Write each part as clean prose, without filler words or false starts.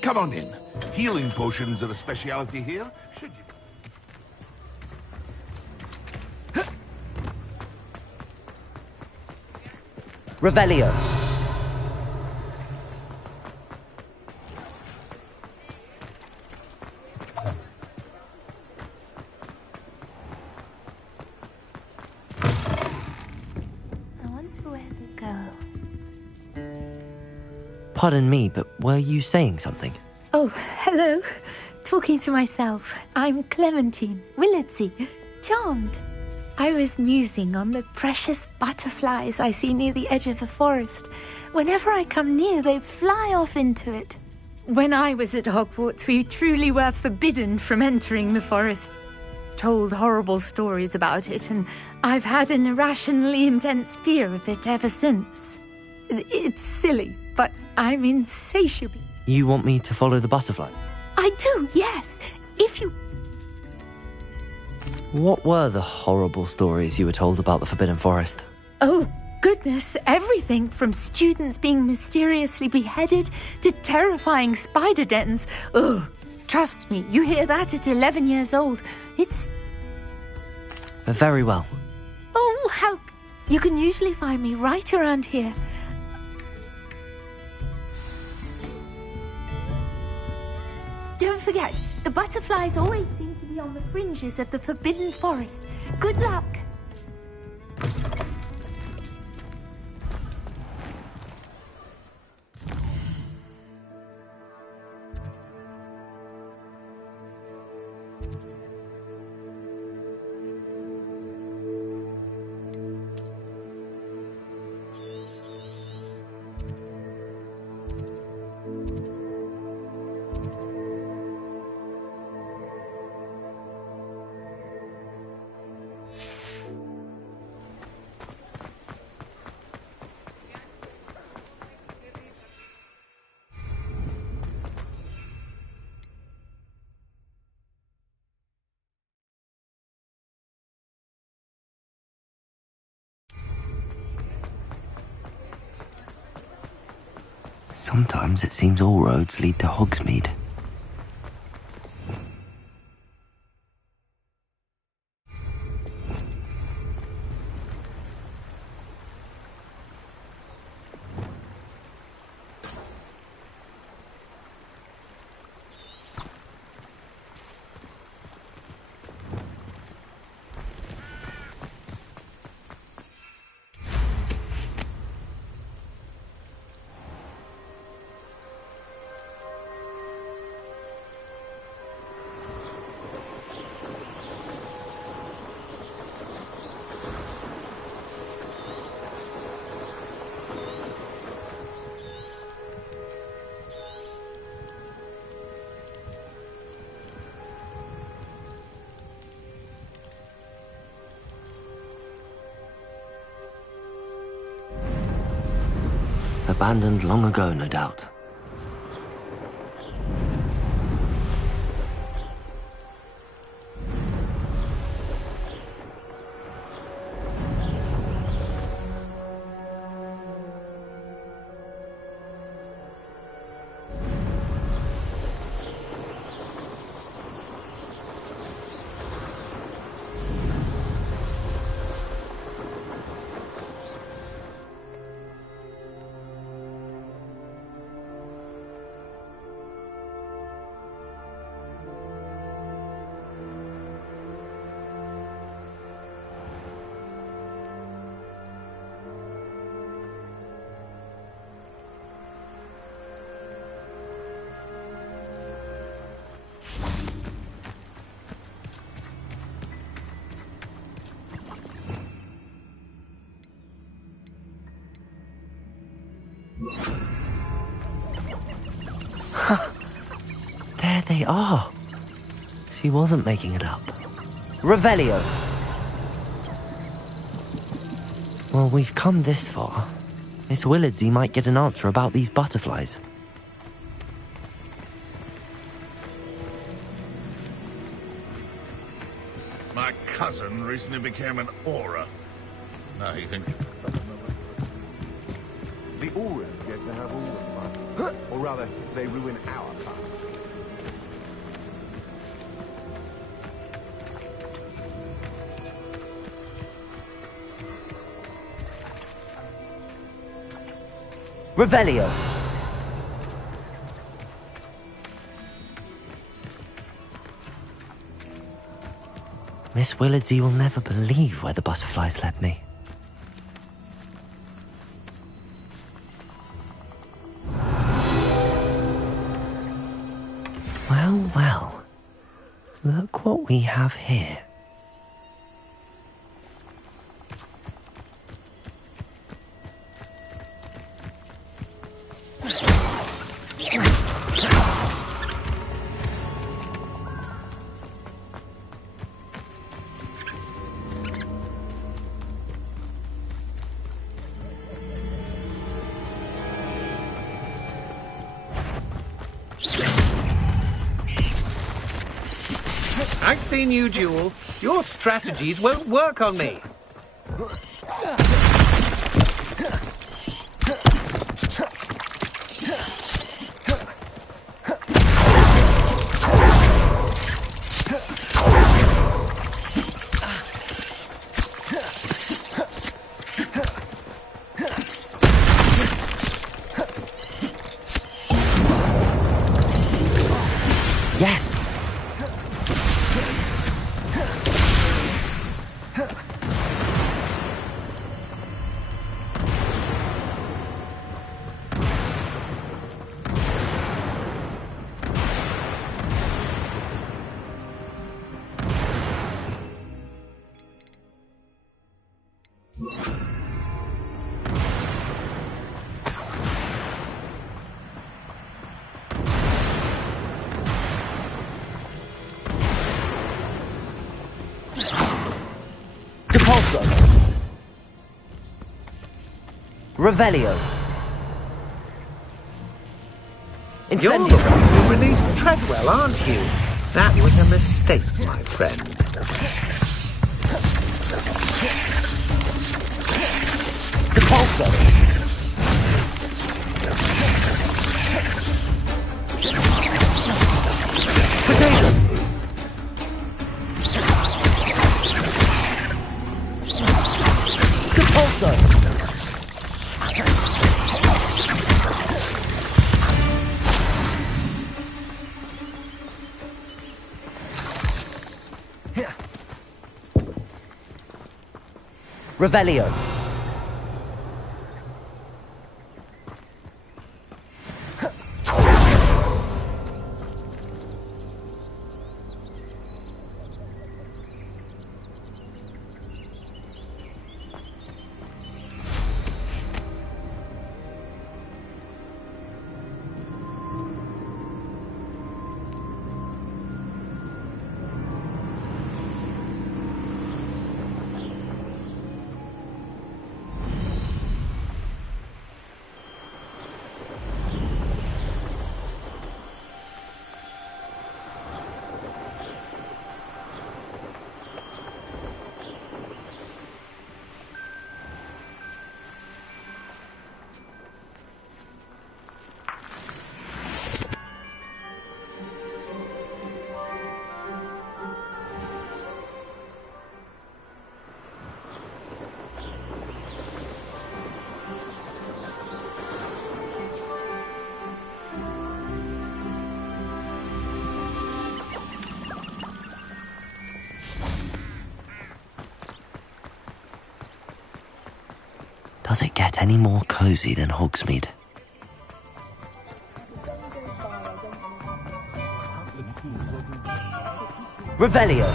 Come on in. Healing potions are a speciality here. Should you... Revelio. I wonder where to go. Pardon me, but were you saying something? Oh, hello. Talking to myself. I'm Clementine Willardsey. Charmed. I was musing on the precious butterflies I see near the edge of the forest. Whenever I come near, they fly off into it. When I was at Hogwarts, we truly were forbidden from entering the forest. Told horrible stories about it, and I've had an irrationally intense fear of it ever since. It's silly, but I'm insatiable. You want me to follow the butterfly? I do, yes. If you... What were the horrible stories you were told about the Forbidden Forest? Oh, goodness, everything from students being mysteriously beheaded to terrifying spider dens. Oh, trust me, you hear that at 11 years old. It's... Very well. Oh, how... You can usually find me right around here. Don't forget, the butterflies always seem to be on the fringes of the Forbidden Forest. Good luck! Sometimes it seems all roads lead to Hogsmeade. Abandoned long ago, no doubt. There they are. She wasn't making it up. Revelio. Well, we've come this far. Miss Willardsey might get an answer about these butterflies. My cousin recently became an aura. Now he thinks... The auras get to have all the fun. Or rather, they ruin our fun. Revelio. Miss Willardsey will never believe where the butterflies led me. Well, well. Look what we have here. I've seen you duel. Your strategies won't work on me. Yes! Depulso. Revelio. You're Incendio. the one who released Treadwell, aren't you? That was a mistake, my friend. Depulso. Potato. Depulso. Revelio. Does it get any more cozy than Hogsmeade? Revelio.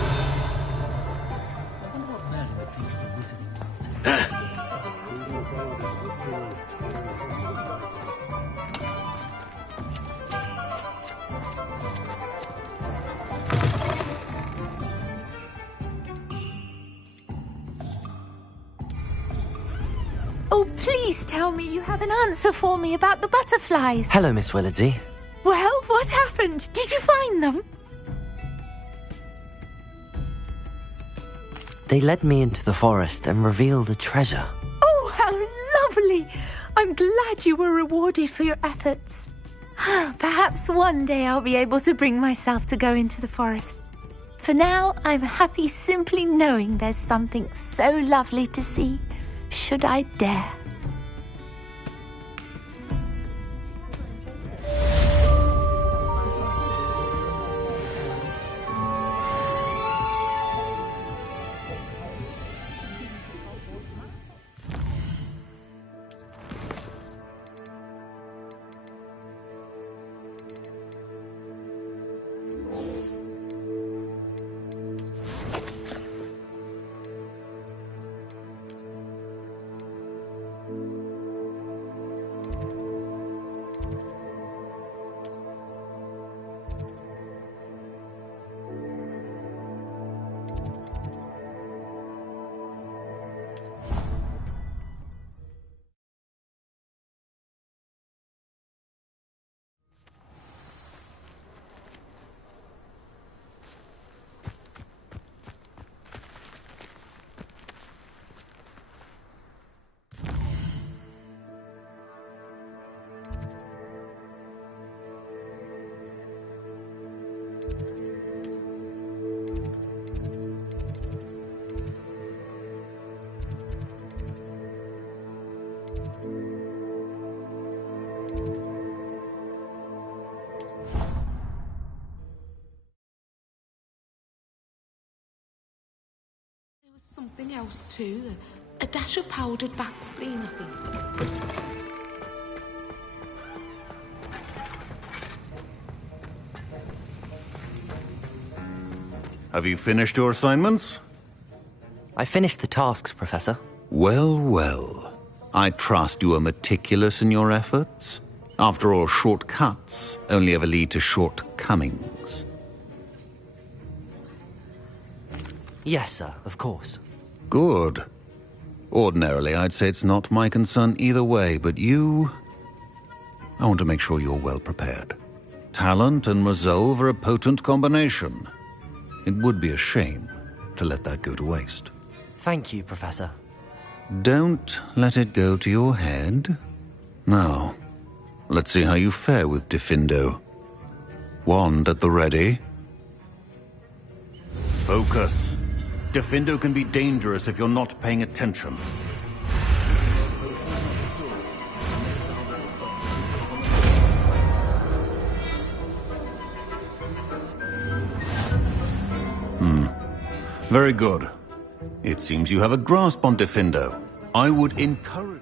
Oh, please tell me you have an answer for me about the butterflies. Hello, Miss Willardsey. Well, what happened? Did you find them? They led me into the forest and revealed a treasure. Oh, how lovely! I'm glad you were rewarded for your efforts. Perhaps one day I'll be able to bring myself to go into the forest. For now, I'm happy simply knowing there's something so lovely to see, should I dare. Something else too. A dash of powdered bat spleen, I think. Have you finished your assignments? I finished the tasks, Professor. Well, well. I trust you are meticulous in your efforts. After all, shortcuts only ever lead to shortcomings. Yes, sir, of course. Good. Ordinarily, I'd say it's not my concern either way, but you... I want to make sure you're well prepared. Talent and resolve are a potent combination. It would be a shame to let that go to waste. Thank you, Professor. Don't let it go to your head. Now, let's see how you fare with Diffindo. Wand at the ready. Focus. Diffindo can be dangerous if you're not paying attention. Very good. It seems you have a grasp on Diffindo. I would encourage...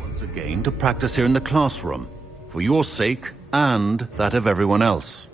Once again to practice here in the classroom, for your sake and that of everyone else.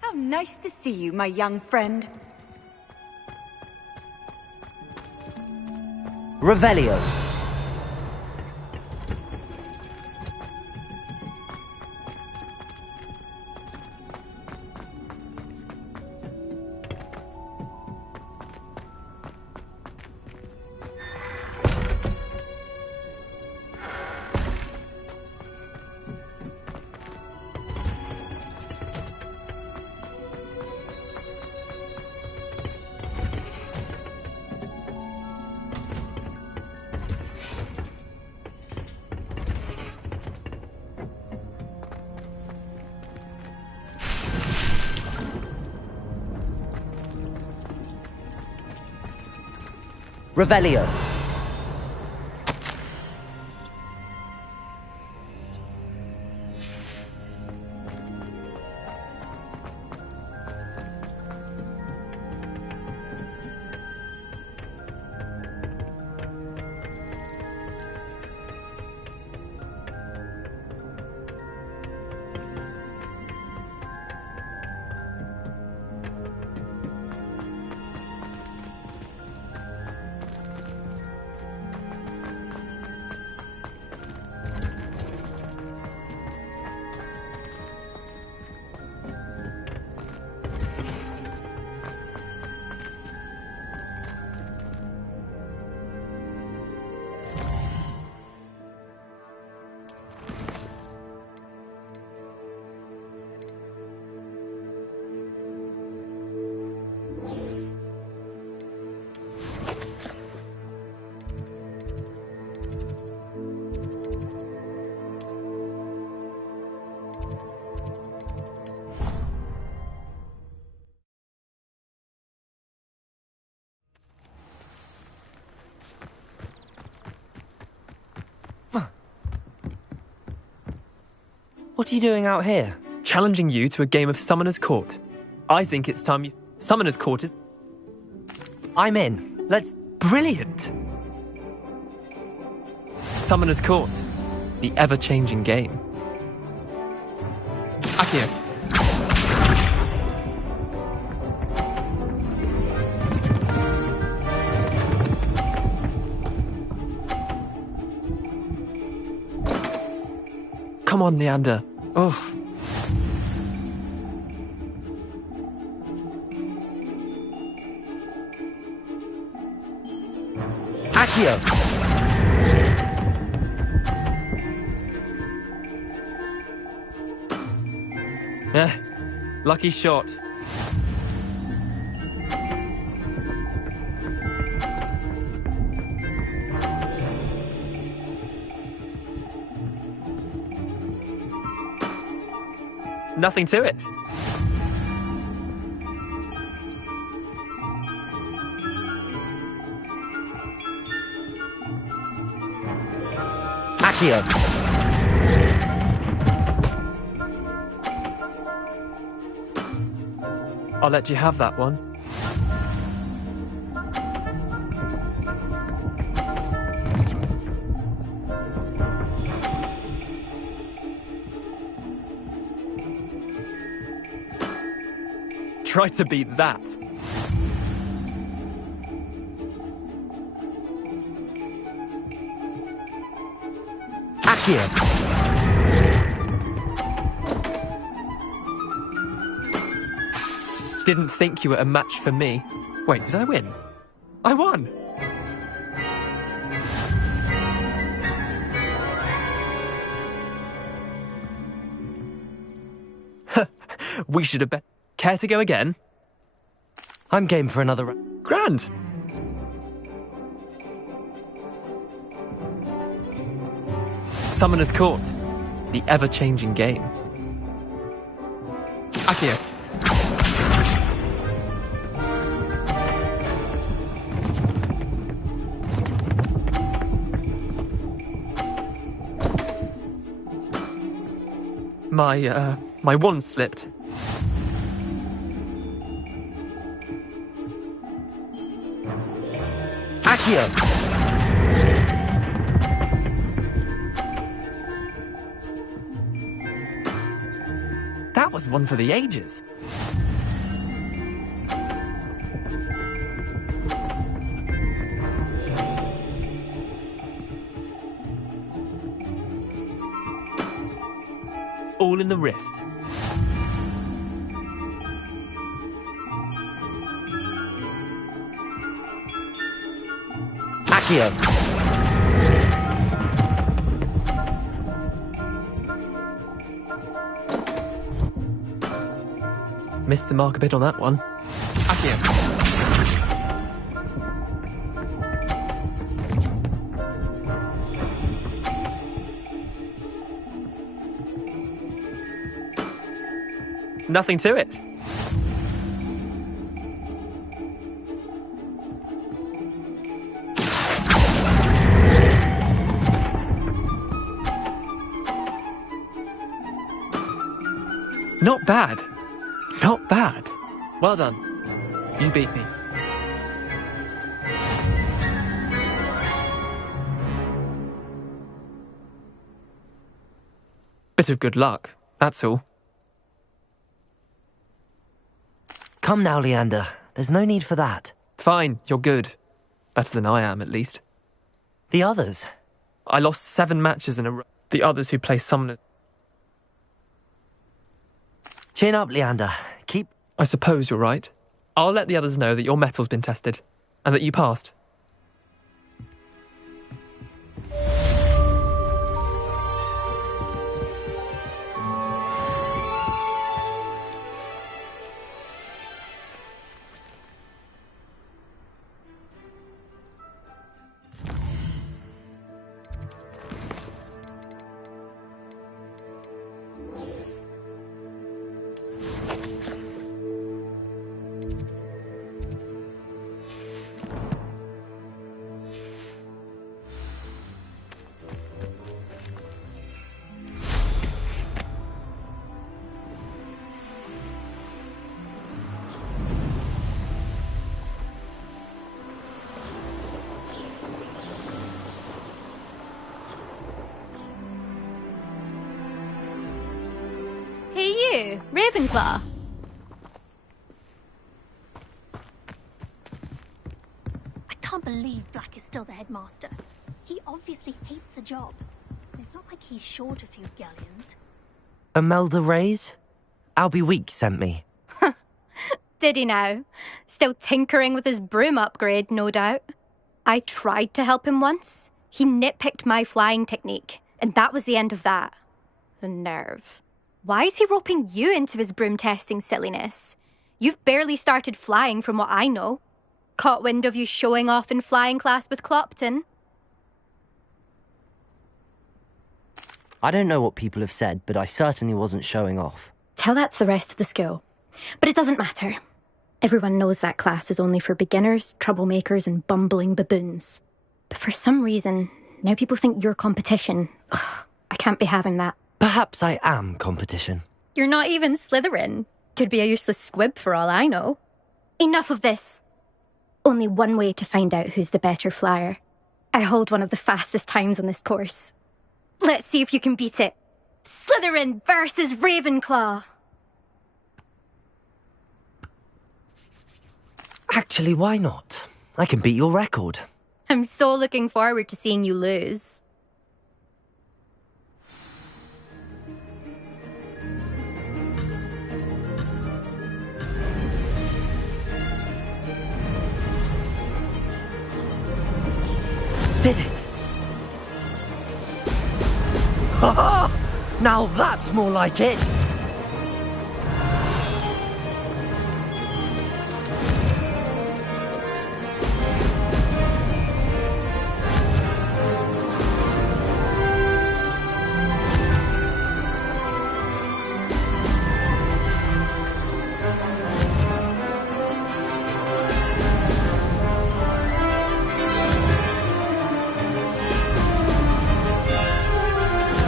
How nice to see you, my young friend. Revelio. Revelio. What are you doing out here? Challenging you to a game of Summoner's Court. I think it's time you... Summoner's Court is... I'm in. Let's... Brilliant! Summoner's Court. The ever-changing game. Akio. Come on, Leander. Oh. Akio! Lucky shot. Nothing to it. Akio! I'll let you have that one. Try to beat that. Akio! Didn't think you were a match for me. Wait, did I win? I won! We should have bet. Care to go again? I'm game for another Grand! Summoner's Court. The ever-changing game. Akio. My wand slipped. Accio! That was one for the ages. All in the wrist. Accio! Missed the mark a bit on that one. Accio. Nothing to it. Not bad. Not bad. Well done. You beat me. Bit of good luck, that's all. Come now, Leander. There's no need for that. Fine, you're good. Better than I am, at least. The others? I lost 7 matches in a row. The others who play summoners. Chin up, Leander. I suppose you're right. I'll let the others know that your metal's been tested, and that you passed. Hey you, Ravenclaw. I can't believe Black is still the headmaster. He obviously hates the job. It's not like he's short a few galleons. Imelda Reyes? Albie Weeks sent me. Did he now? Still tinkering with his broom upgrade, no doubt. I tried to help him once. He nitpicked my flying technique, and that was the end of that. The nerve. Why is he roping you into his broom testing silliness? You've barely started flying from what I know. Caught wind of you showing off in flying class with Clopton. I don't know what people have said, but I certainly wasn't showing off. Tell that to the rest of the school. But it doesn't matter. Everyone knows that class is only for beginners, troublemakers, and bumbling baboons. But for some reason, now people think you're competition. Ugh, I can't be having that. Perhaps I am competition. You're not even Slytherin. Could be a useless squib for all I know. Enough of this. Only one way to find out who's the better flyer. I hold one of the fastest times on this course. Let's see if you can beat it. Slytherin versus Ravenclaw. Actually, why not? I can beat your record. I'm so looking forward to seeing you lose. Did it! Ha! Now that's more like it!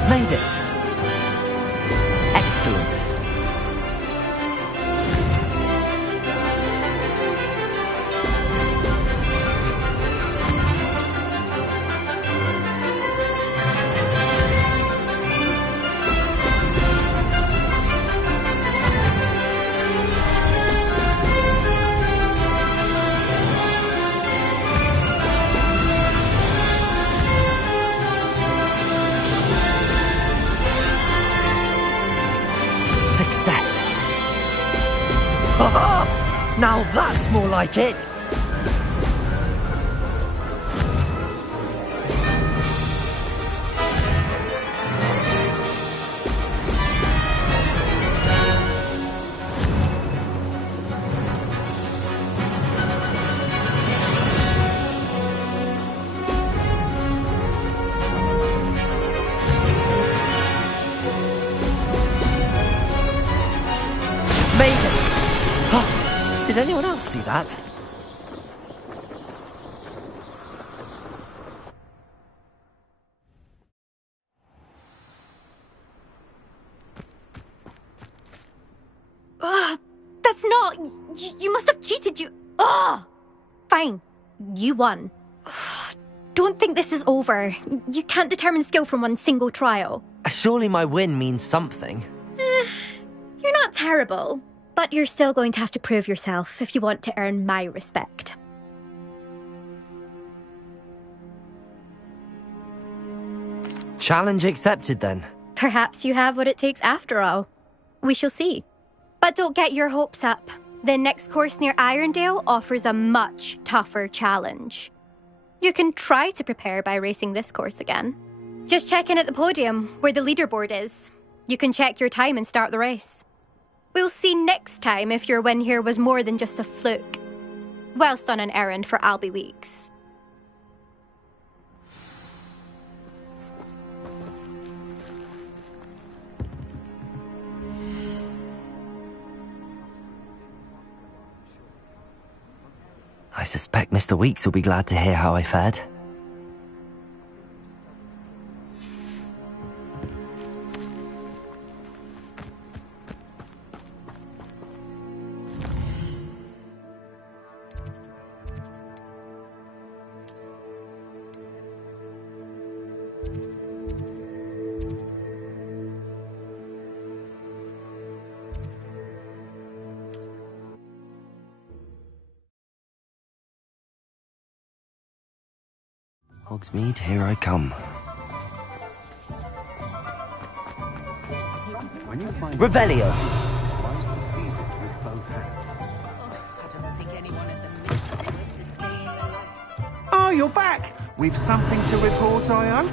Made it! Excellent. Ha! Now that's more like it! Did anyone else see that? That's not... You must have cheated, you... Fine. You won. Don't think this is over. You can't determine skill from one single trial. Surely my win means something. You're not terrible. But you're still going to have to prove yourself if you want to earn my respect. Challenge accepted, then. Perhaps you have what it takes after all. We shall see. But don't get your hopes up. The next course near Irondale offers a much tougher challenge. You can try to prepare by racing this course again. Just check in at the podium, where the leaderboard is. You can check your time and start the race. We'll see next time if your win here was more than just a fluke, whilst on an errand for Albie Weeks. I suspect Mr. Weeks will be glad to hear how I fared. Hogsmeade, here I come. Revelio! Oh, you're back! With something to report, I hope?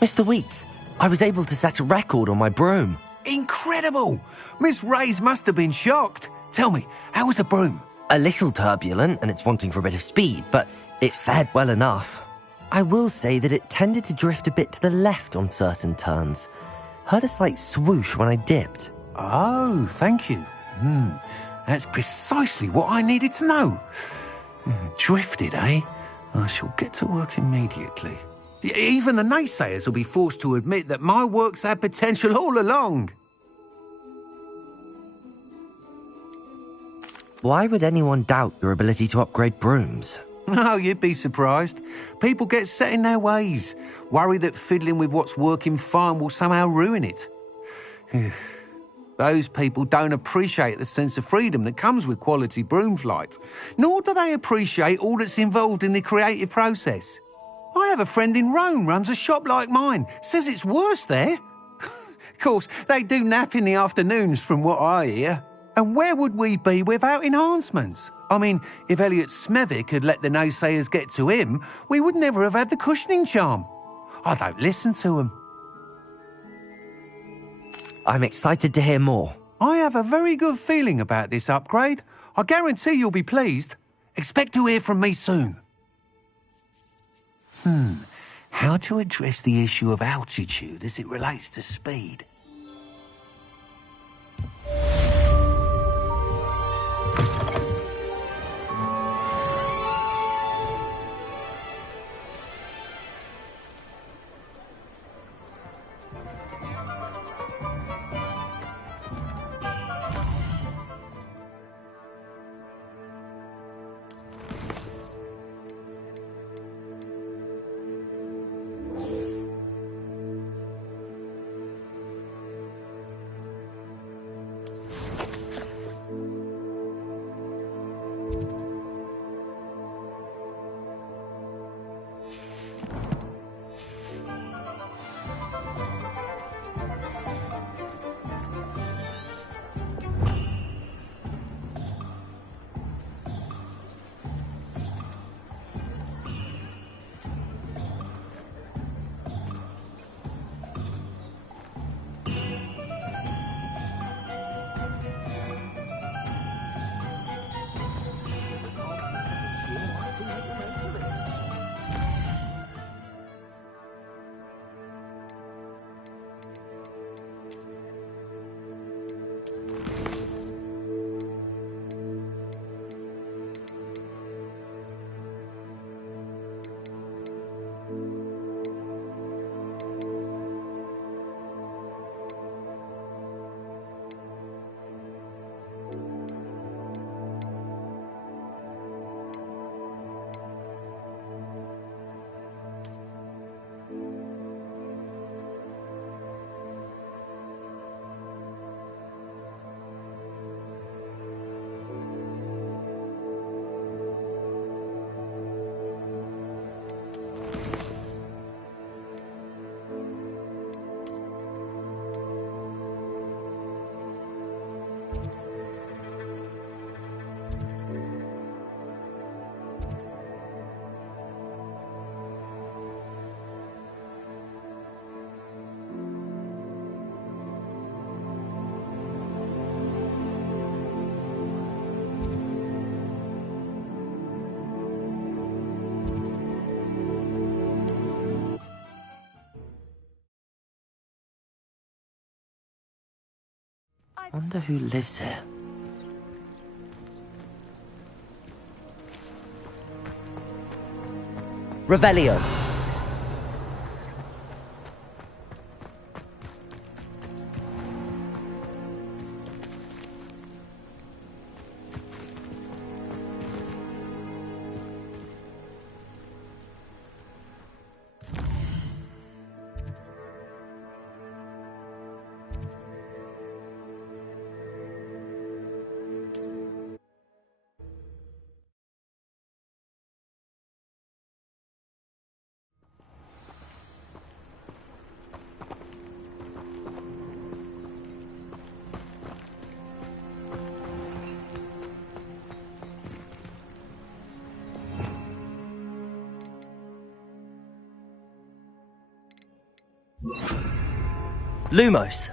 Mr. Weeks, I was able to set a record on my broom. Incredible! Miss Reyes must have been shocked. Tell me, how was the broom? A little turbulent, and it's wanting for a bit of speed, but it fared well enough. I will say that it tended to drift a bit to the left on certain turns. Heard a slight swoosh when I dipped. Oh, thank you. That's precisely what I needed to know. Drifted, eh? I shall get to work immediately. Even the naysayers will be forced to admit that my work's had potential all along. Why would anyone doubt your ability to upgrade brooms? Oh, you'd be surprised. People get set in their ways, worry that fiddling with what's working fine will somehow ruin it. Those people don't appreciate the sense of freedom that comes with quality broom flight, nor do they appreciate all that's involved in the creative process. I have a friend in Rome runs a shop like mine, says it's worse there. Of course, they do nap in the afternoons from what I hear. And where would we be without enhancements? I mean, if Elliot Smethwick had let the naysayers get to him, we would never have had the cushioning charm. I don't listen to them. I'm excited to hear more. I have a very good feeling about this upgrade. I guarantee you'll be pleased. Expect to hear from me soon. How to address the issue of altitude as it relates to speed? Wonder who lives here. Revelio. Lumos.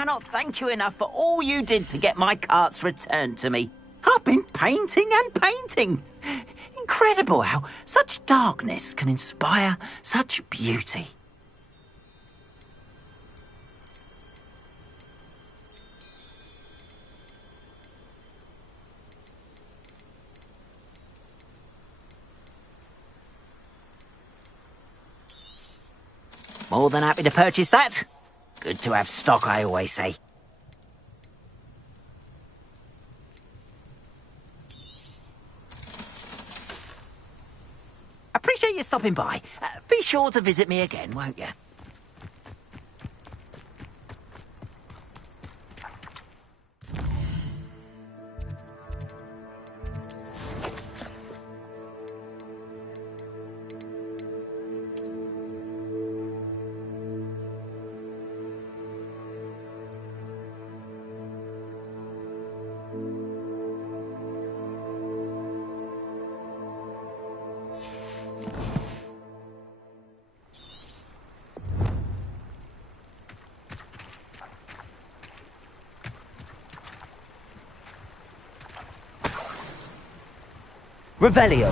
cannot thank you enough for all you did to get my carts returned to me. I've been painting and painting. Incredible how such darkness can inspire such beauty. More than happy to purchase that. Good to have stock, I always say. Appreciate you stopping by. Be sure to visit me again, won't you? Revelio.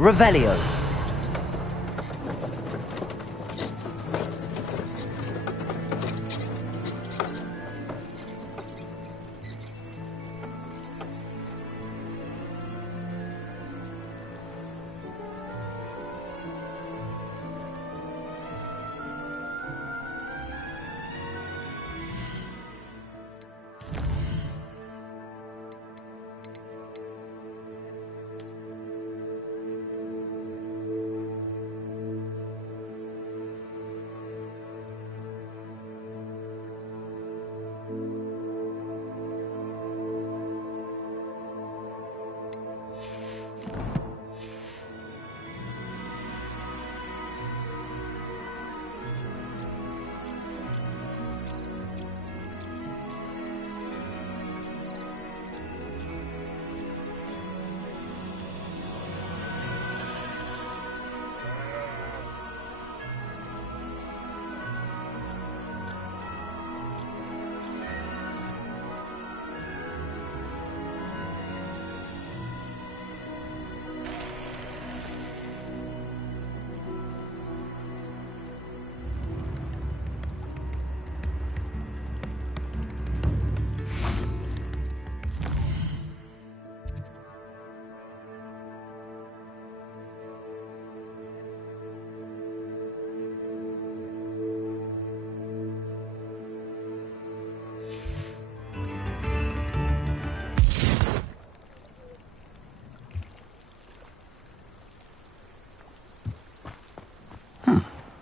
Revelio.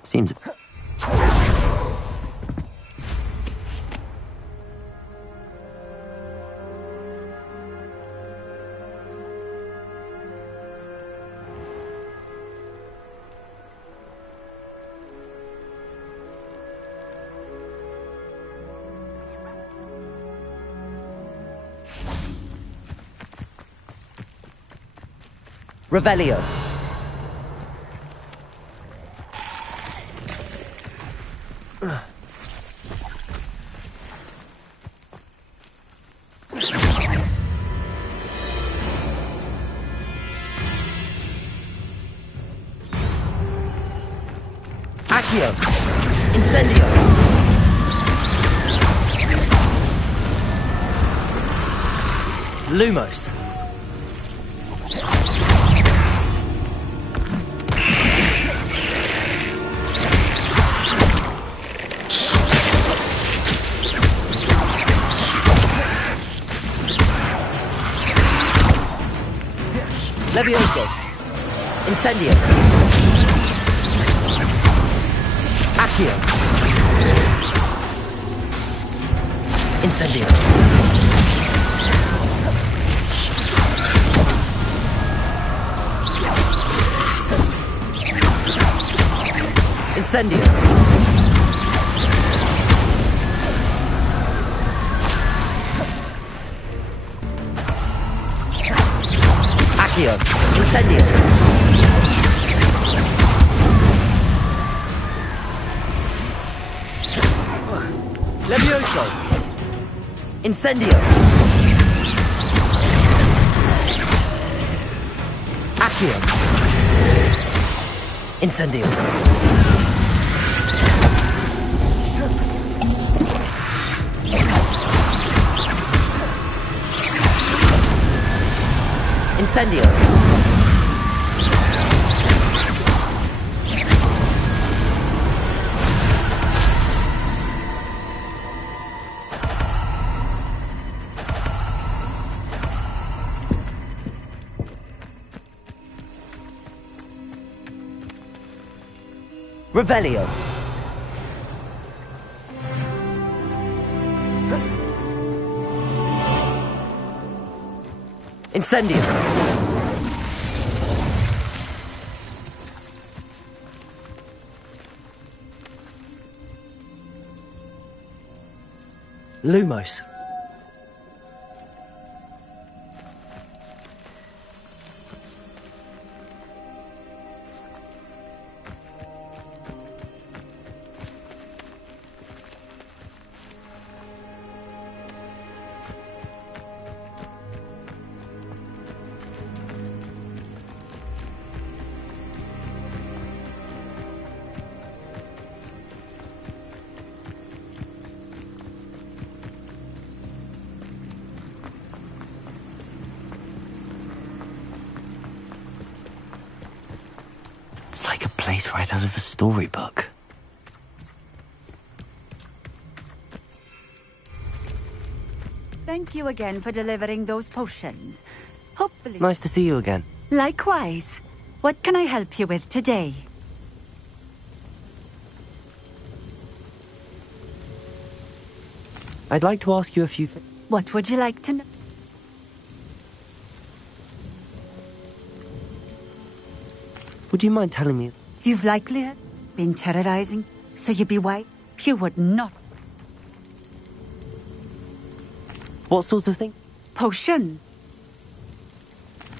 Seems... Revelio. Accio. Incendio. Lumos. Levioso. Incendio. Accio. Incendio. Incendio. Accio. Incendio. Levioso. Incendio. Accio. Incendio. Incendio. Revelio. Incendio. Lumos. It's like a place right out of a storybook. Thank you again for delivering those potions. Hopefully... Nice to see you again. Likewise. What can I help you with today? I'd like to ask you a few things. What would you like to know? Would you mind telling me? You've likely been terrorizing, so you'd be wise. You would not. What sorts of thing? Potions.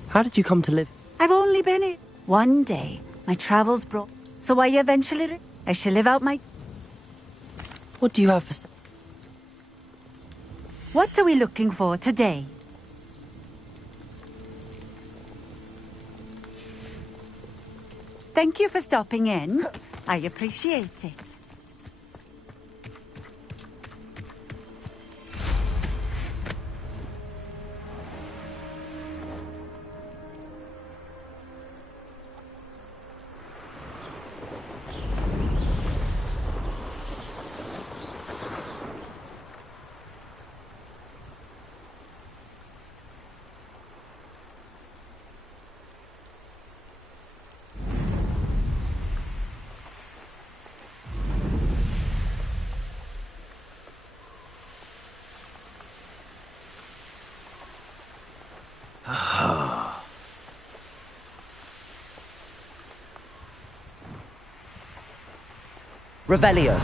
How did you come to live? I've only been here. One day, my travels brought... So I eventually... I shall live out my... What do you have for... What are we looking for today? Thank you for stopping in. I appreciate it. Revelio.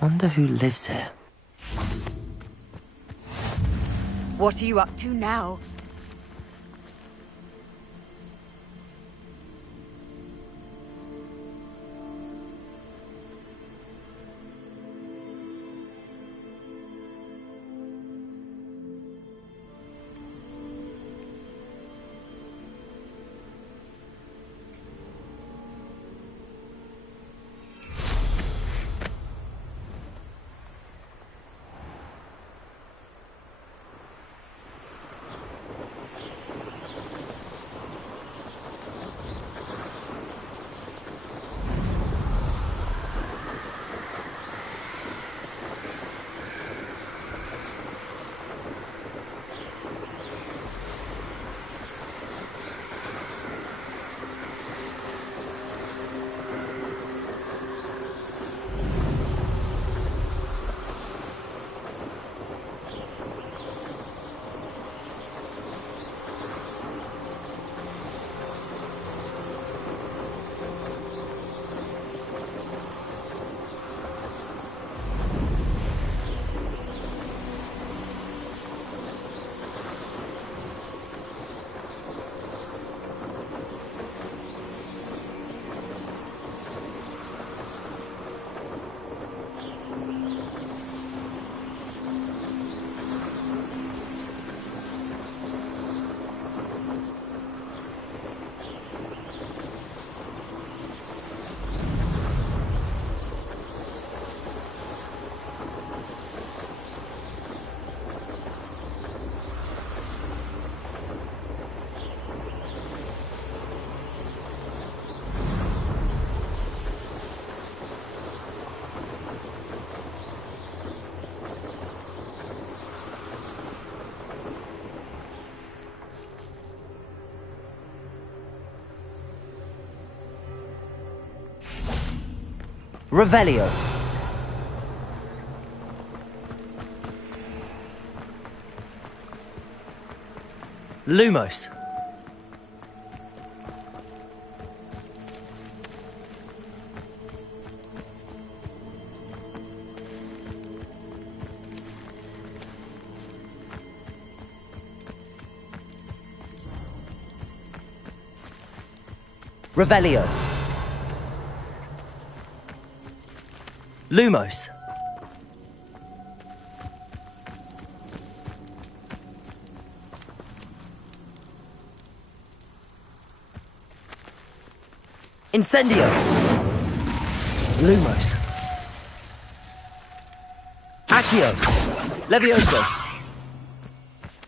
Wonder who lives here. What are you up to now? Revelio. Lumos. Revelio. Lumos. Incendio. Lumos. Accio. Levioso.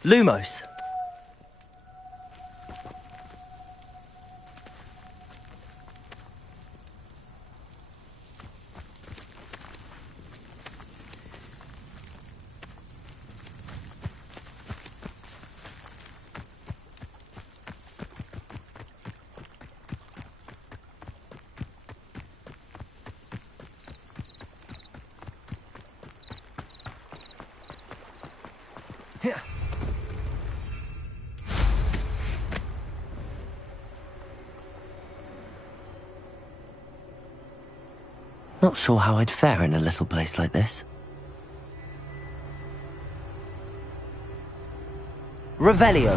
Lumos. Not sure how I'd fare in a little place like this. Revelio.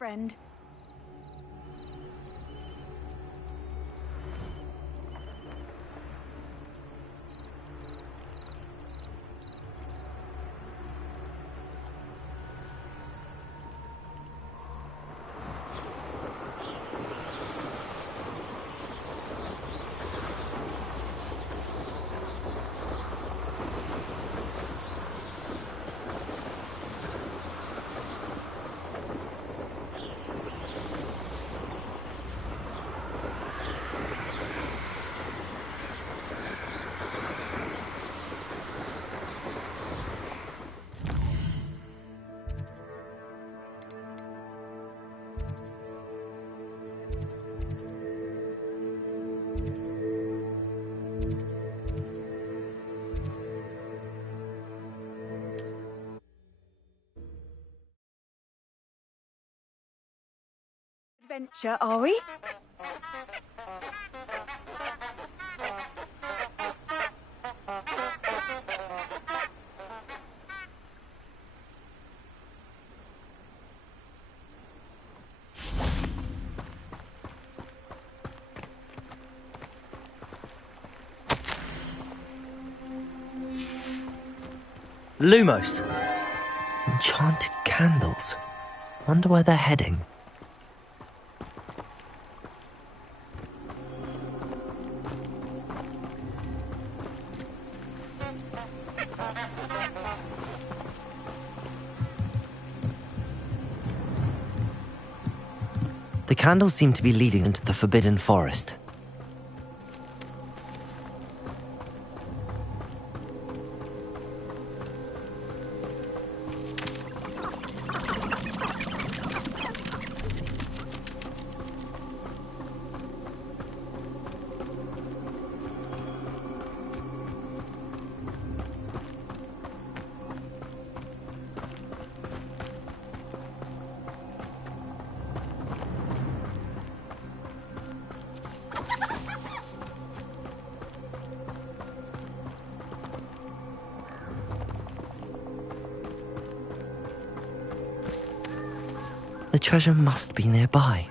Friend. Adventure, are we? Lumos. Enchanted candles. Wonder where they're heading. The candles seem to be leading into the Forbidden Forest. The treasure must be nearby.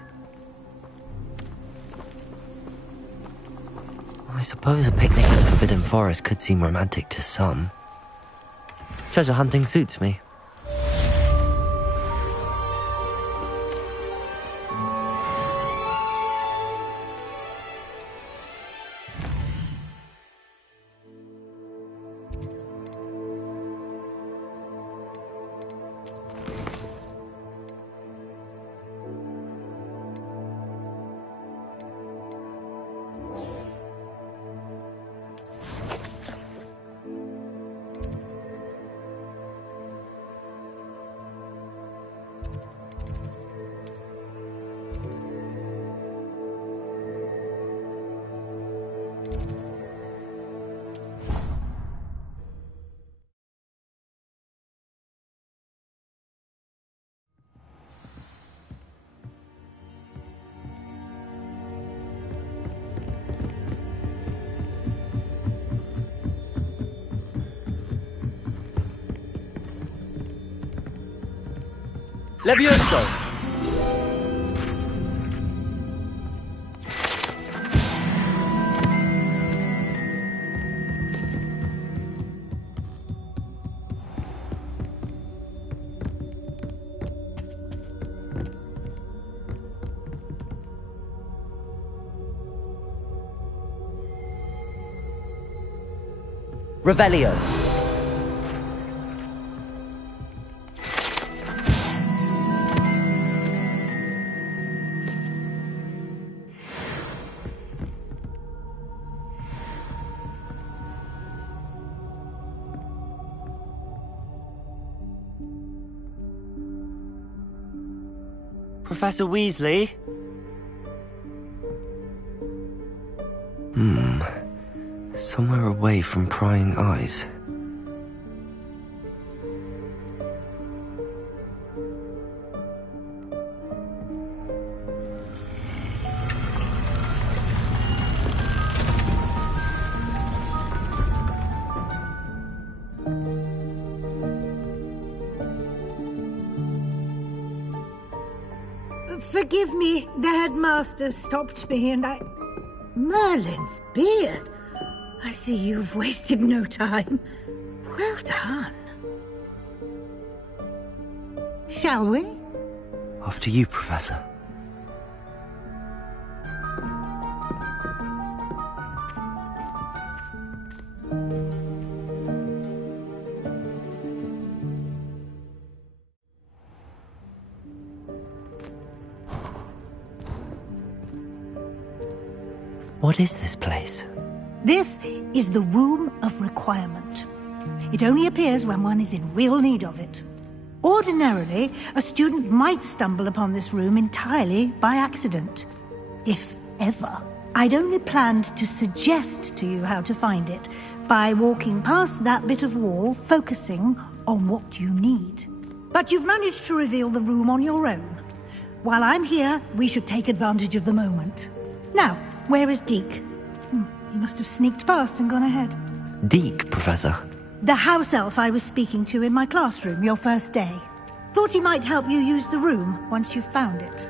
I suppose a picnic in the Forbidden Forest could seem romantic to some. Treasure hunting suits me. Levioso! Revelio. Professor Weasley? Somewhere away from prying eyes. Forgive me, the headmaster stopped me and I... Merlin's beard. I see you've wasted no time. Well done. Shall we? After you, Professor. What is this place? This is the Room of Requirement. It only appears when one is in real need of it. Ordinarily, a student might stumble upon this room entirely by accident. If ever. I'd only planned to suggest to you how to find it by walking past that bit of wall, focusing on what you need. But you've managed to reveal the room on your own. While I'm here, we should take advantage of the moment. Now, where is Deke? He must have sneaked past and gone ahead. Deke, Professor. The house elf I was speaking to in my classroom your first day. Thought he might help you use the room once you've found it.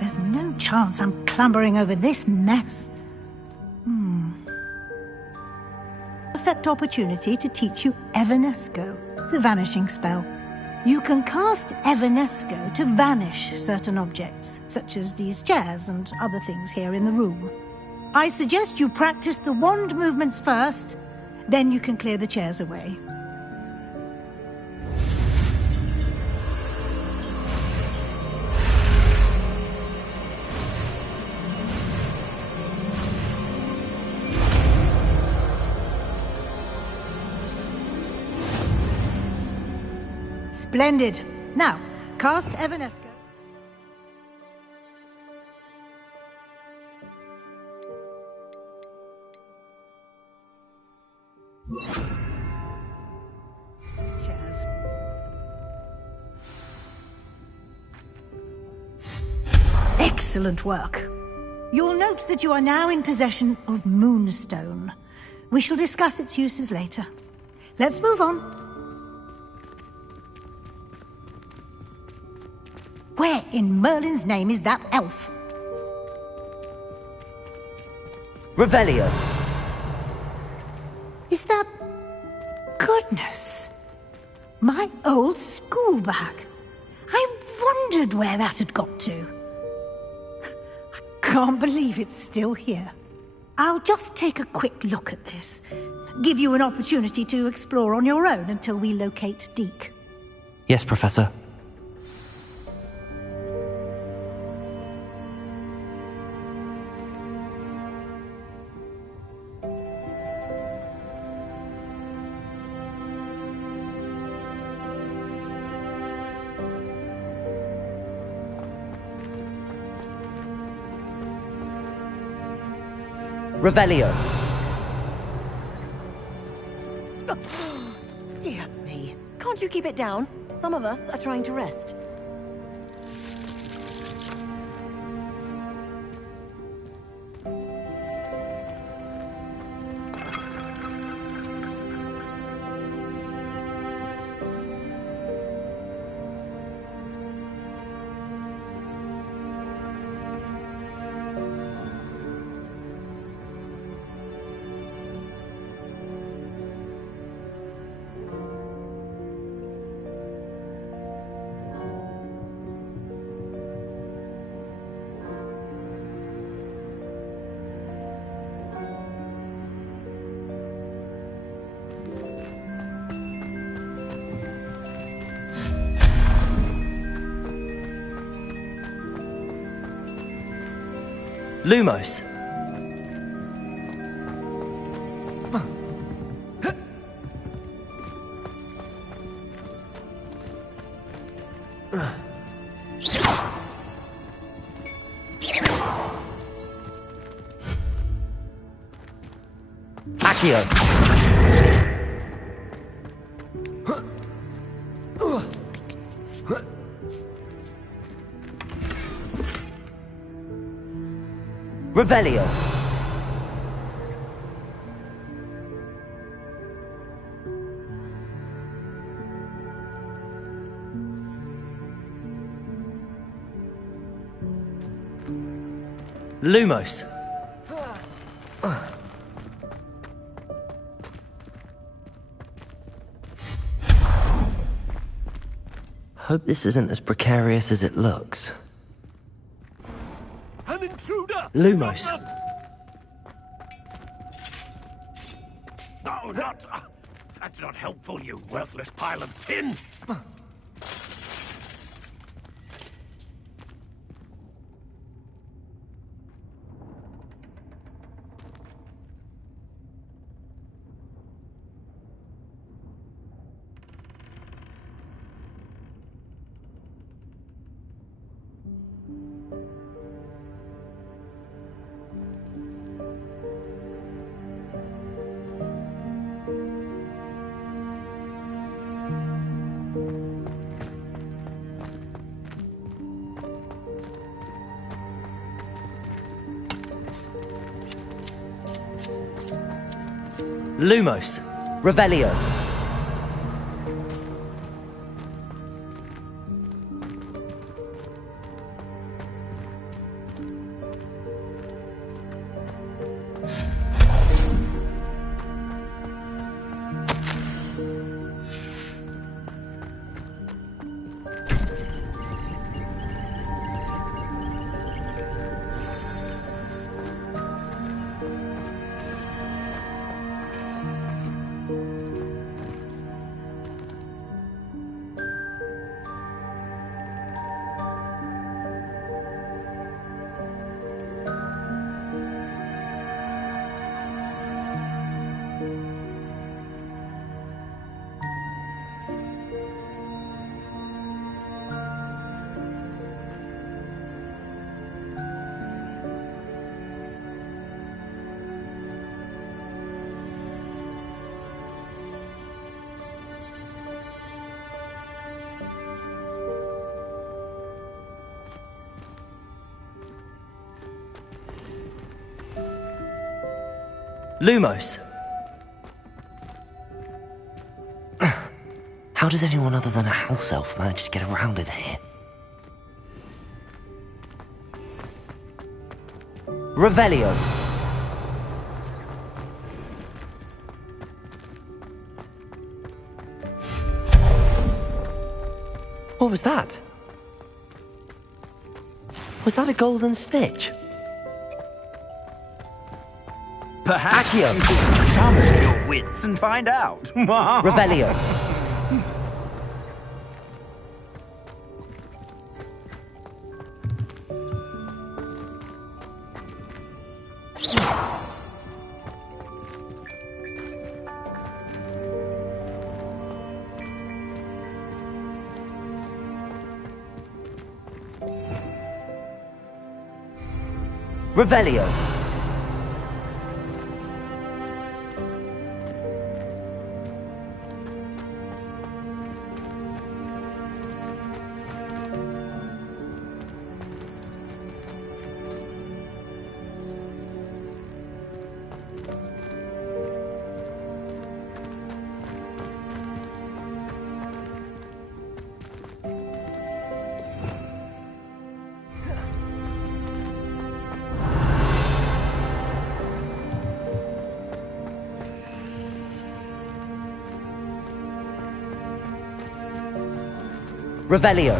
There's no chance I'm clambering over this mess. Perfect opportunity to teach you Evanesco, the vanishing spell. You can cast Evanesco to vanish certain objects, such as these chairs and other things here in the room. I suggest you practice the wand movements first, then you can clear the chairs away. Splendid. Now, cast Evanesco. Chairs. Excellent work. You'll note that you are now in possession of Moonstone. We shall discuss its uses later. Let's move on. Where in Merlin's name is that elf? Revelio. Is that... Goodness. My old school bag. I wondered where that had got to. I can't believe it's still here. I'll just take a quick look at this. Give you an opportunity to explore on your own until we locate Deke. Yes, Professor. Revelio. Dear me. Can't you keep it down? Some of us are trying to rest. Lumos. Accio. Revelio. Lumos. Hope this isn't as precarious as it looks. An intruder! Lumos. No, not... that's not helpful, you worthless pile of tin! Lumos. Revelio. Lumos. How does anyone other than a house elf manage to get around in here? Revelio. What was that? Was that a golden stitch? Perhaps you could summon your wits and find out. Revelio. Revelio. Revelio.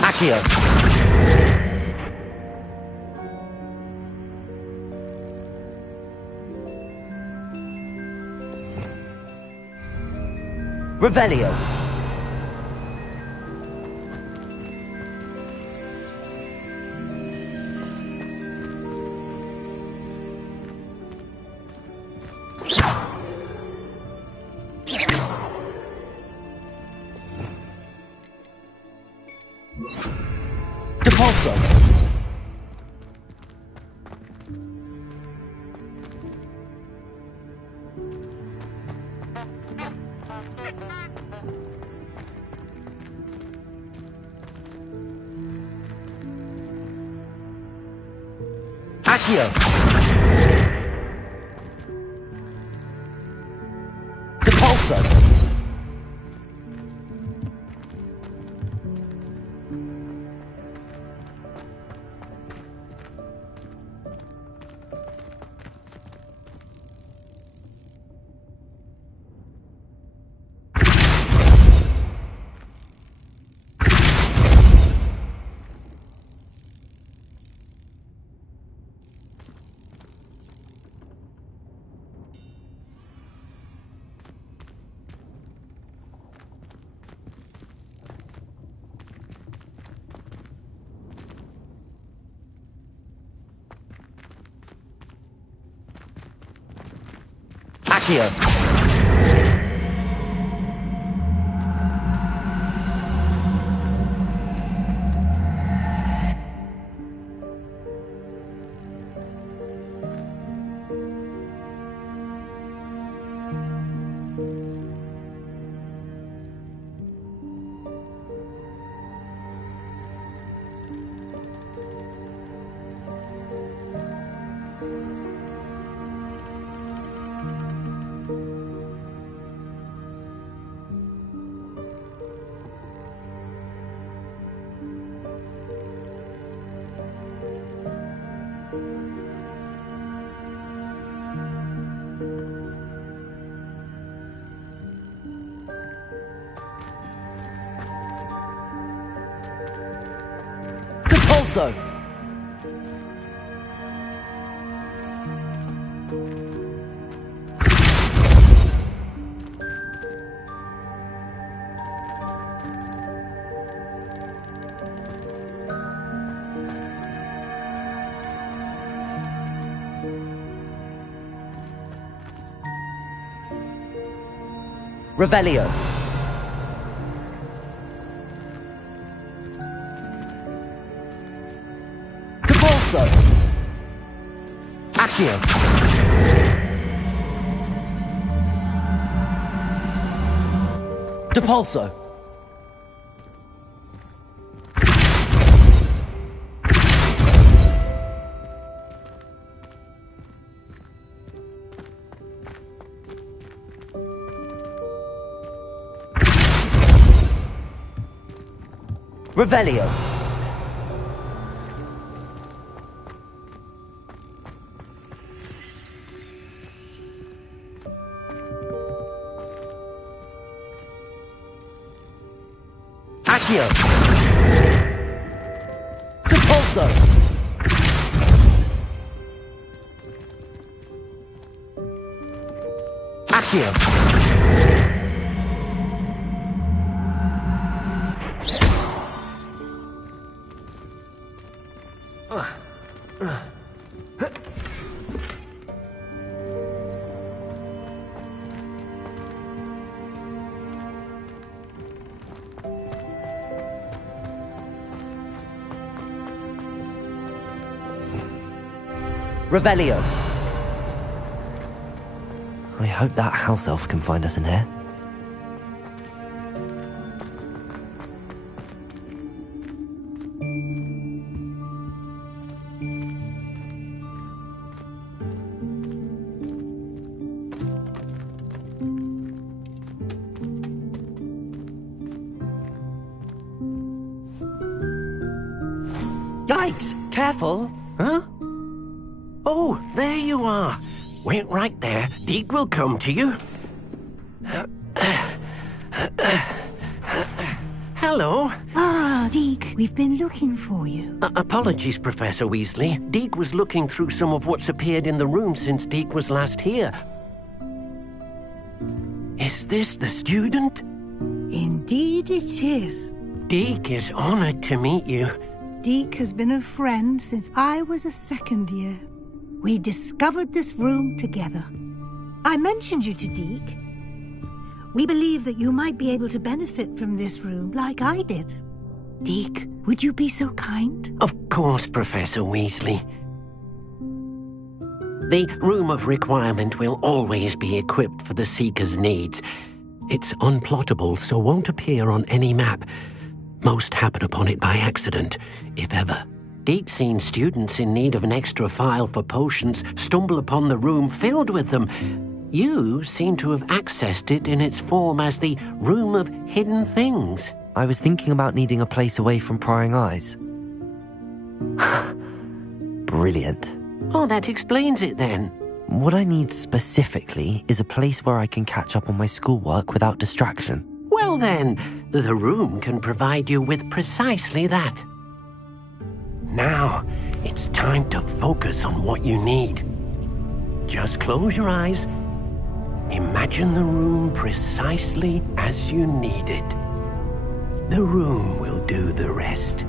Accio. Revelio. Depulso. Accio. Depulso! Accio. Depulso! Revelio. Depulso. Accio. Depulso. Revelio. Accio. Depulso. Accio. Revelio. I hope that house elf can find us in here. Yikes! Careful! Huh? Oh, there you are. Wait right there. Deke will come to you. Hello. Ah, Deke, we've been looking for you. Apologies, Professor Weasley. Deke was looking through some of what's appeared in the room since Deke was last here. Is this the student? Indeed it is. Deke is honored to meet you. Deke has been a friend since I was a second year. We discovered this room together. I mentioned you to Deke. We believe that you might be able to benefit from this room like I did. Deke, would you be so kind? Of course, Professor Weasley. The Room of Requirement will always be equipped for the Seeker's needs. It's unplottable, so won't appear on any map. Most happen upon it by accident, if ever. Deke's seen students in need of an extra file for potions stumble upon the room filled with them. you seem to have accessed it in its form as the Room of Hidden Things. I was thinking about needing a place away from prying eyes. Brilliant. Oh, that explains it then. What I need specifically is a place where I can catch up on my schoolwork without distraction. Well then, the room can provide you with precisely that. Now, it's time to focus on what you need. Just close your eyes. Imagine the room precisely as you need it. The room will do the rest.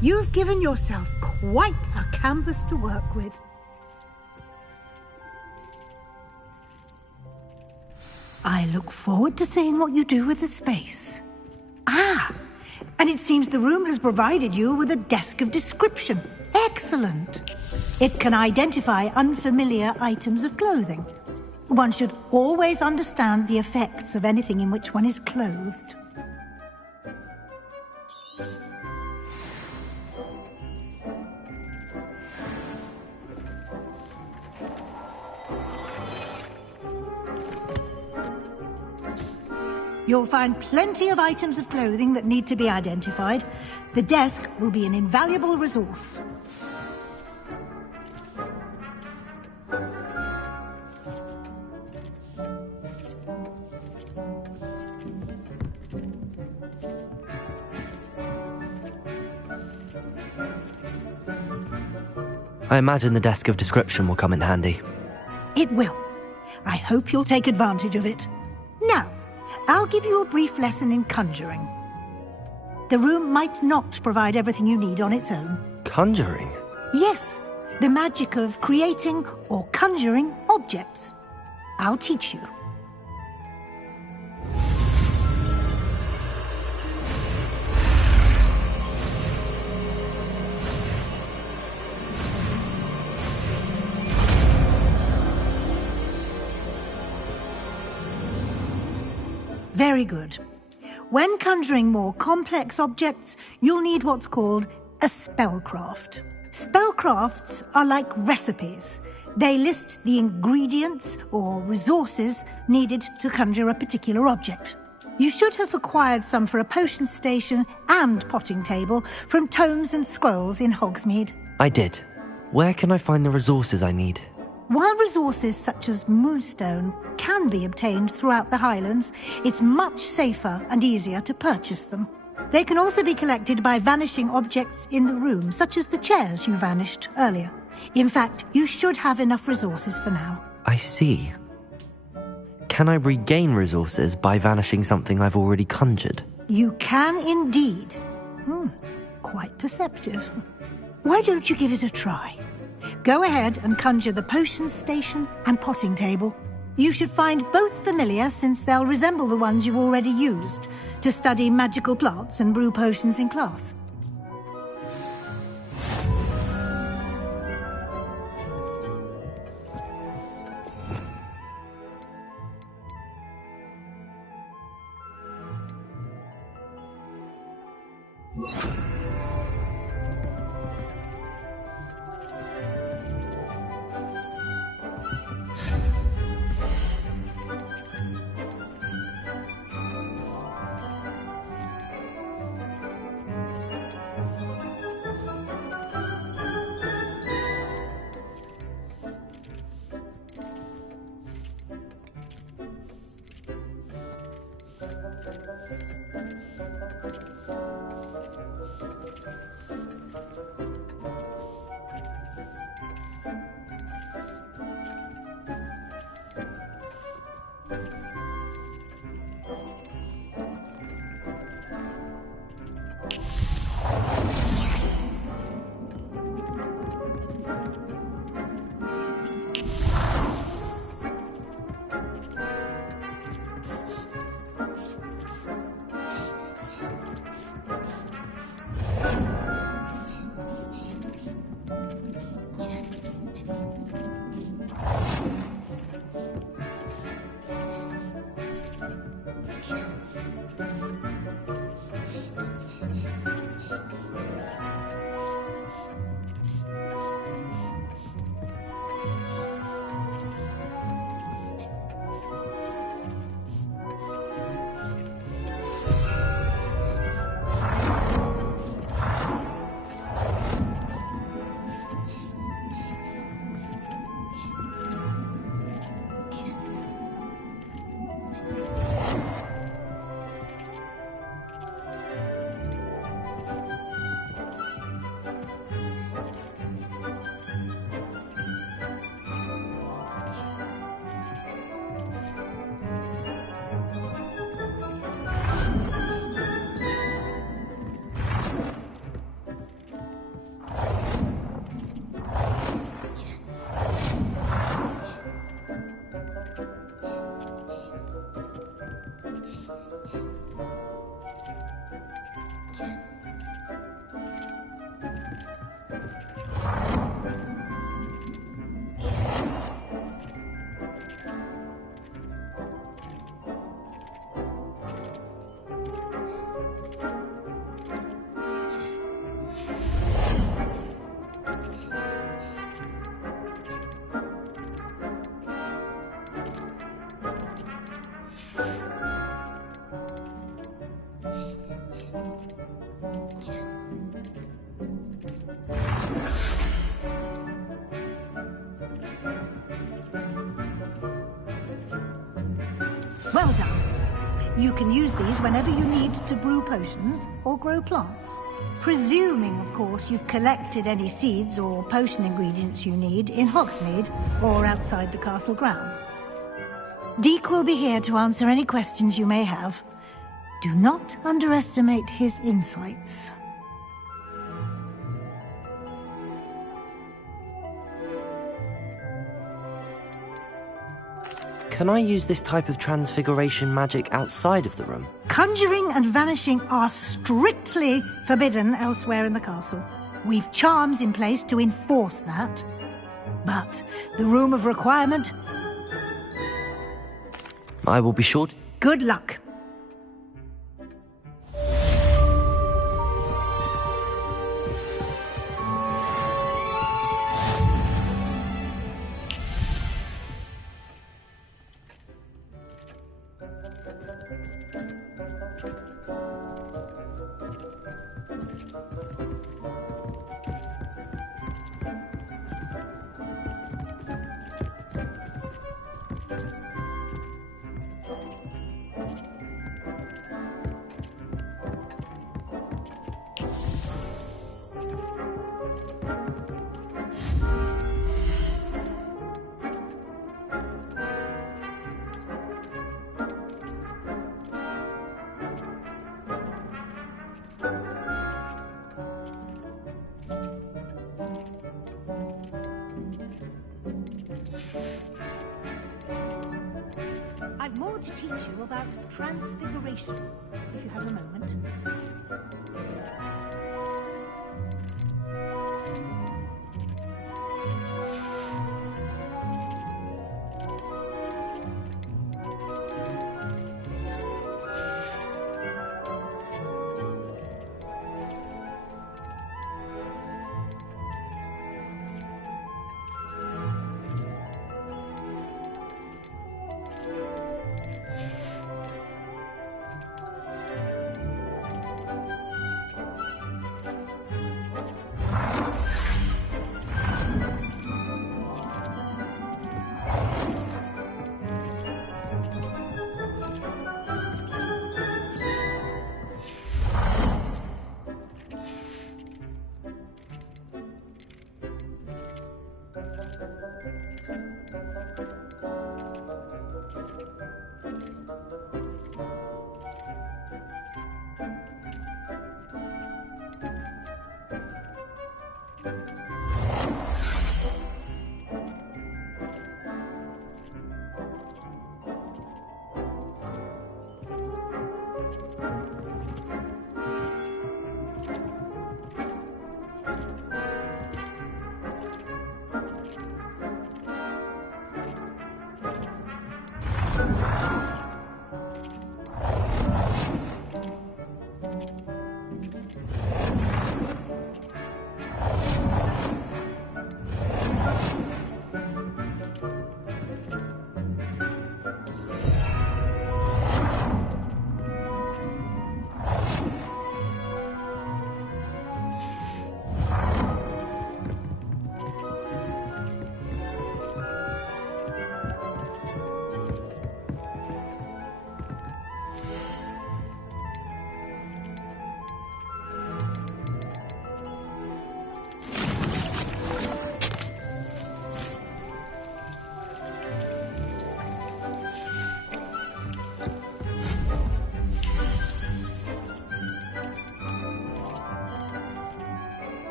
You've given yourself quite a canvas to work with. I look forward to seeing what you do with the space. Ah, and it seems the room has provided you with a desk of description. Excellent. It can identify unfamiliar items of clothing. One should always understand the effects of anything in which one is clothed. You'll find plenty of items of clothing that need to be identified. The desk will be an invaluable resource. I imagine the desk of description will come in handy. It will. I hope you'll take advantage of it. Now, I'll give you a brief lesson in conjuring. The room might not provide everything you need on its own. Conjuring? Yes, the magic of creating or conjuring objects. I'll teach you. Very good. When conjuring more complex objects, you'll need what's called a spellcraft. Spellcrafts are like recipes. They list the ingredients or resources needed to conjure a particular object. You should have acquired some for a potion station and potting table from tomes and scrolls in Hogsmeade. I did. Where can I find the resources I need? While resources such as moonstone can be obtained throughout the Highlands, it's much safer and easier to purchase them. They can also be collected by vanishing objects in the room, such as the chairs you vanished earlier. In fact, you should have enough resources for now. I see. Can I regain resources by vanishing something I've already conjured? You can indeed. Quite perceptive. Why don't you give it a try? Go ahead and conjure the potion station and potting table. You should find both familiar, since they'll resemble the ones you've already used to study magical plants and brew potions in class. Well done. You can use these whenever you need to brew potions or grow plants. Presuming, of course, you've collected any seeds or potion ingredients you need in Hogsmeade or outside the castle grounds. Deke will be here to answer any questions you may have. Do not underestimate his insights. Can I use this type of transfiguration magic outside of the room? Conjuring and vanishing are strictly forbidden elsewhere in the castle. We've charms in place to enforce that. But the room of requirement... I will be sure to... Good luck. I've more to teach you about transfiguration, if you have a moment.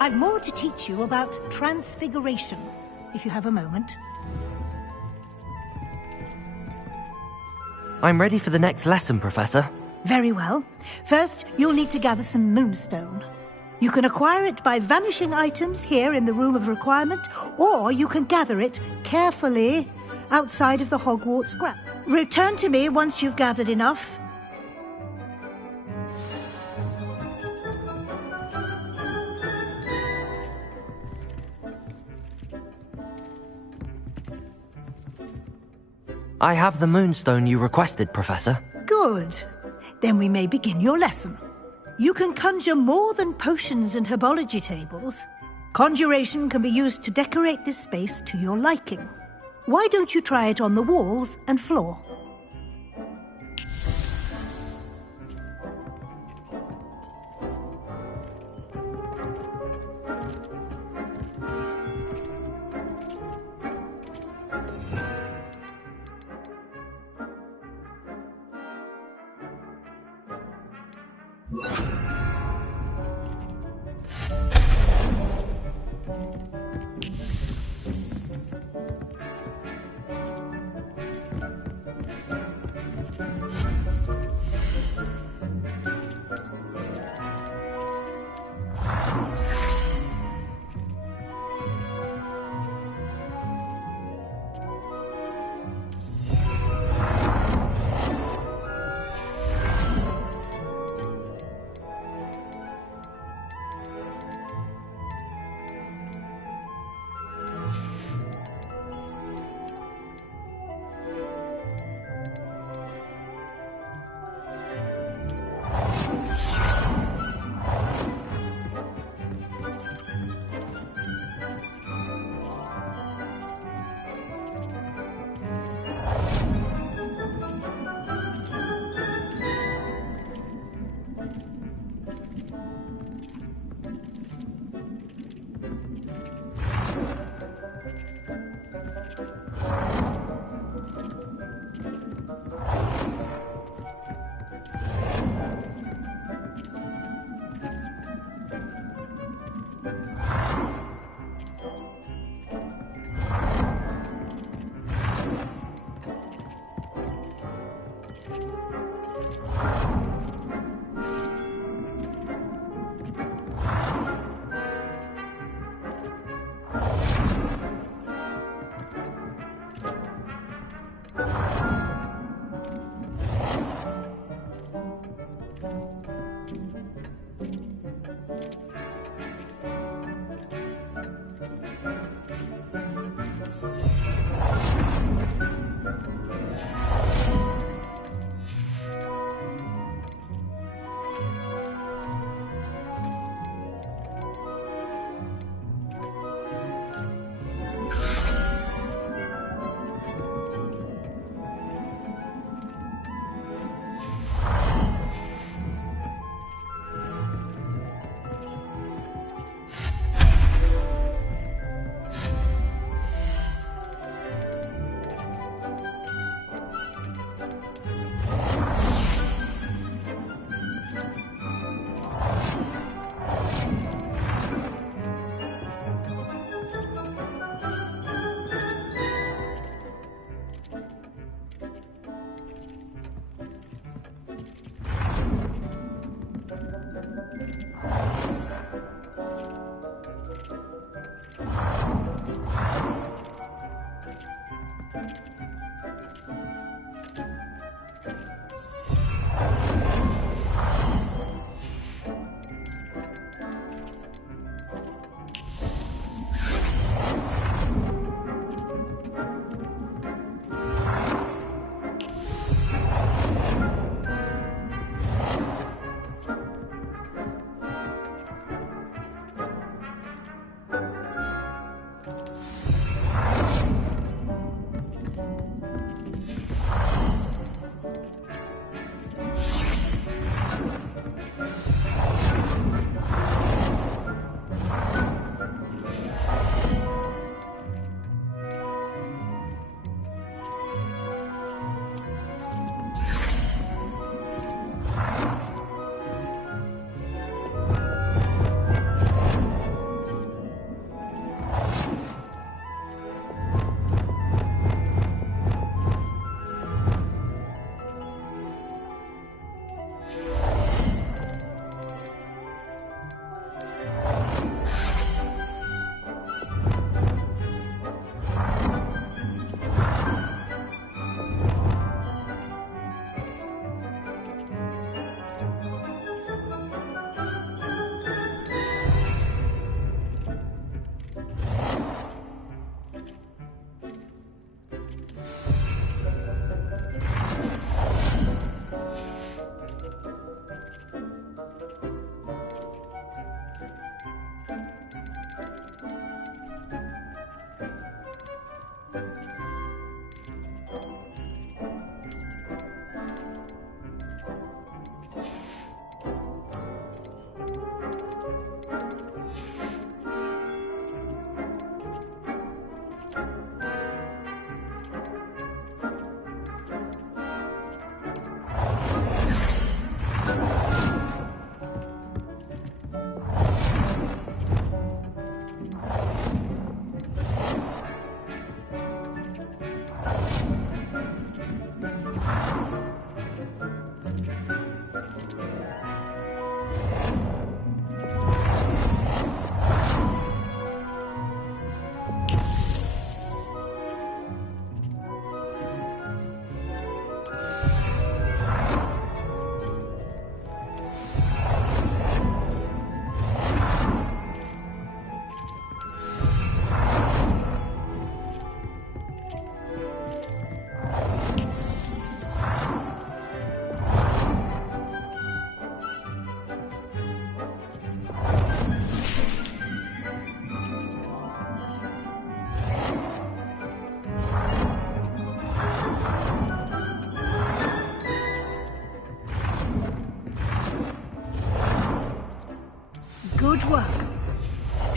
I've more to teach you about transfiguration, if you have a moment. I'm ready for the next lesson, Professor. Very well. First, you'll need to gather some moonstone. You can acquire it by vanishing items here in the Room of Requirement, or you can gather it carefully outside of the Hogwarts ground. Return to me once you've gathered enough. I have the moonstone you requested, Professor. Good. Then we may begin your lesson. You can conjure more than potions and herbology tables. Conjuration can be used to decorate this space to your liking. Why don't you try it on the walls and floor?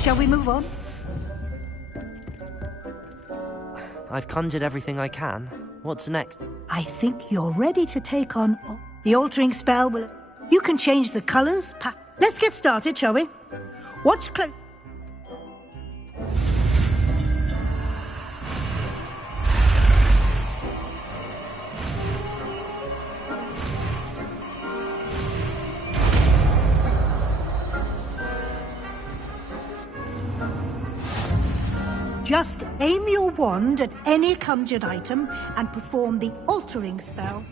Shall we move on? I've conjured everything I can. What's next? I think you're ready to take on the altering spell. Will you can change the colors? Let's get started, shall we? Watch close. Just aim your wand at any conjured item and perform the altering spell.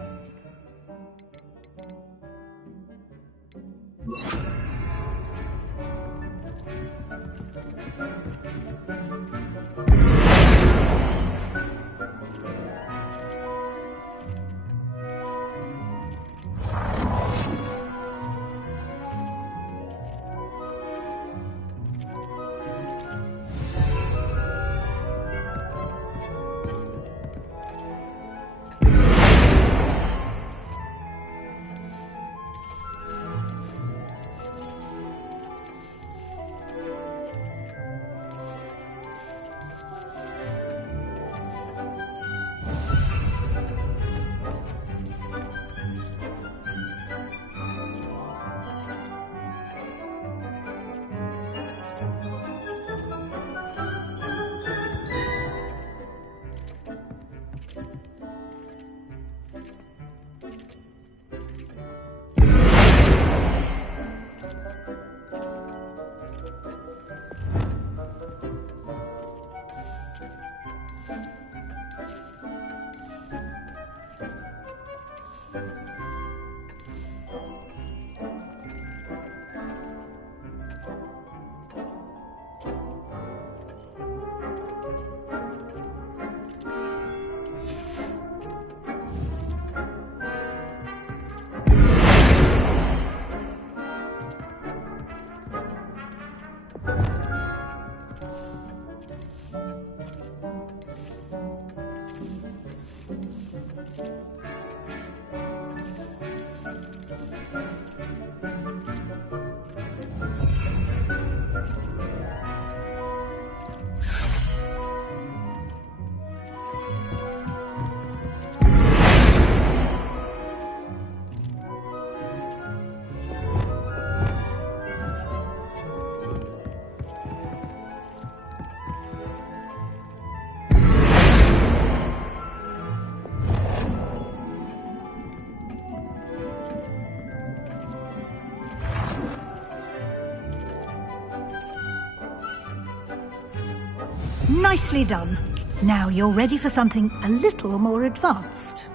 Nicely done. Now you're ready for something a little more advanced.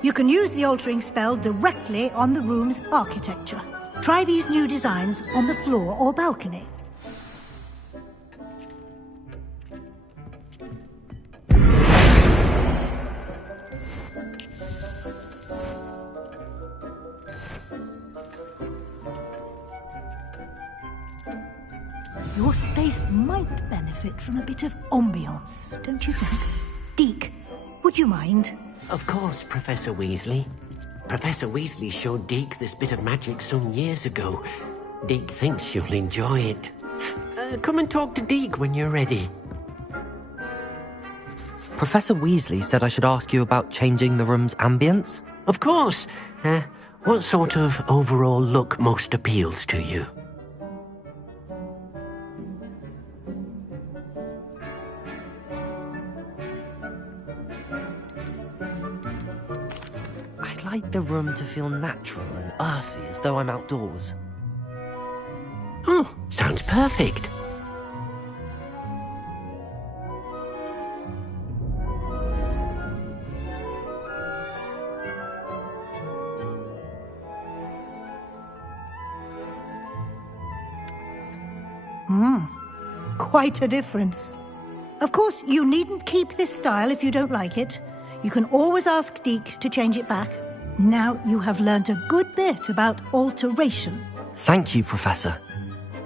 You can use the altering spell directly on the room's architecture. Try these new designs on the floor or balcony. Your space might benefit from a bit of ambiance, don't you think? Deke, would you mind? Of course, Professor Weasley. Professor Weasley showed Deke this bit of magic some years ago. Deke thinks you'll enjoy it. Come and talk to Deke when you're ready. Professor Weasley said I should ask you about changing the room's ambience? Of course. What sort of overall look most appeals to you? I'd like the room to feel natural and earthy, as though I'm outdoors. Oh, sounds perfect. Quite a difference. Of course, you needn't keep this style if you don't like it. You can always ask Deke to change it back. Now you have learnt a good bit about alteration. Thank you, Professor.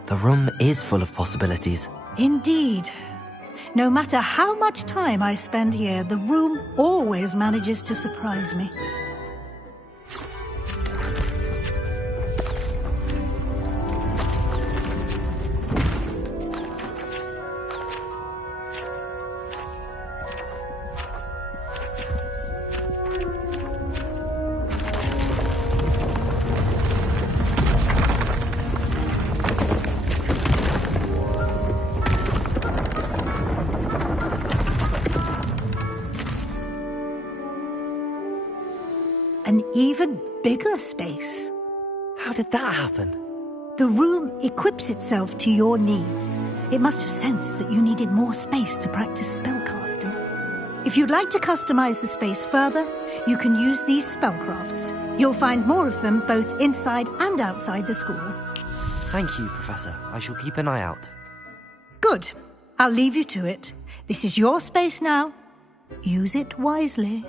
The room is full of possibilities. Indeed. No matter how much time I spend here, the room always manages to surprise me. an even bigger space. How did that happen? The room equips itself to your needs. It must have sensed that you needed more space to practice spellcasting. If you'd like to customize the space further, you can use these spellcrafts. You'll find more of them both inside and outside the school. Thank you, Professor. I shall keep an eye out. Good. I'll leave you to it. This is your space now. Use it wisely.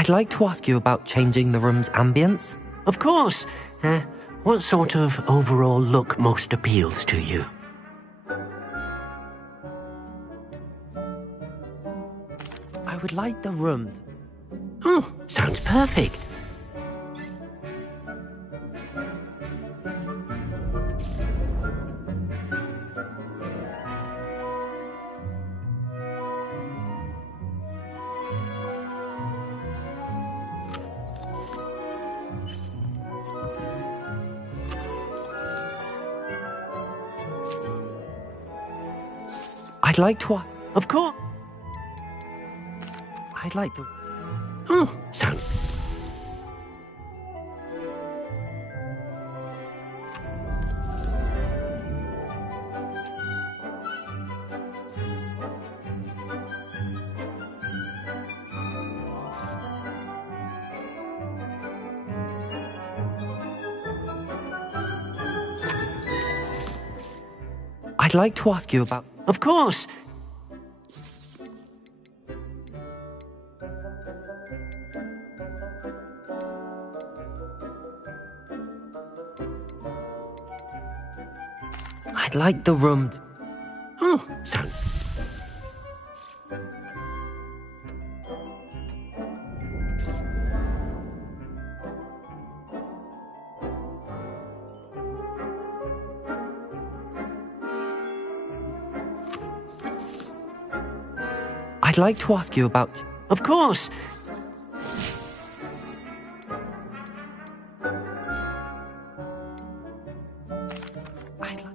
I'd like to ask you about changing the room's ambience. Of course. What sort of overall look most appeals to you? I would like the room... Sounds perfect. I'd like to ask... Of course. I'd like the... Sounds... I'd like to ask you about... Of course. I'd like the room... Sounds... I'd like to ask you about... Of course. I'd like...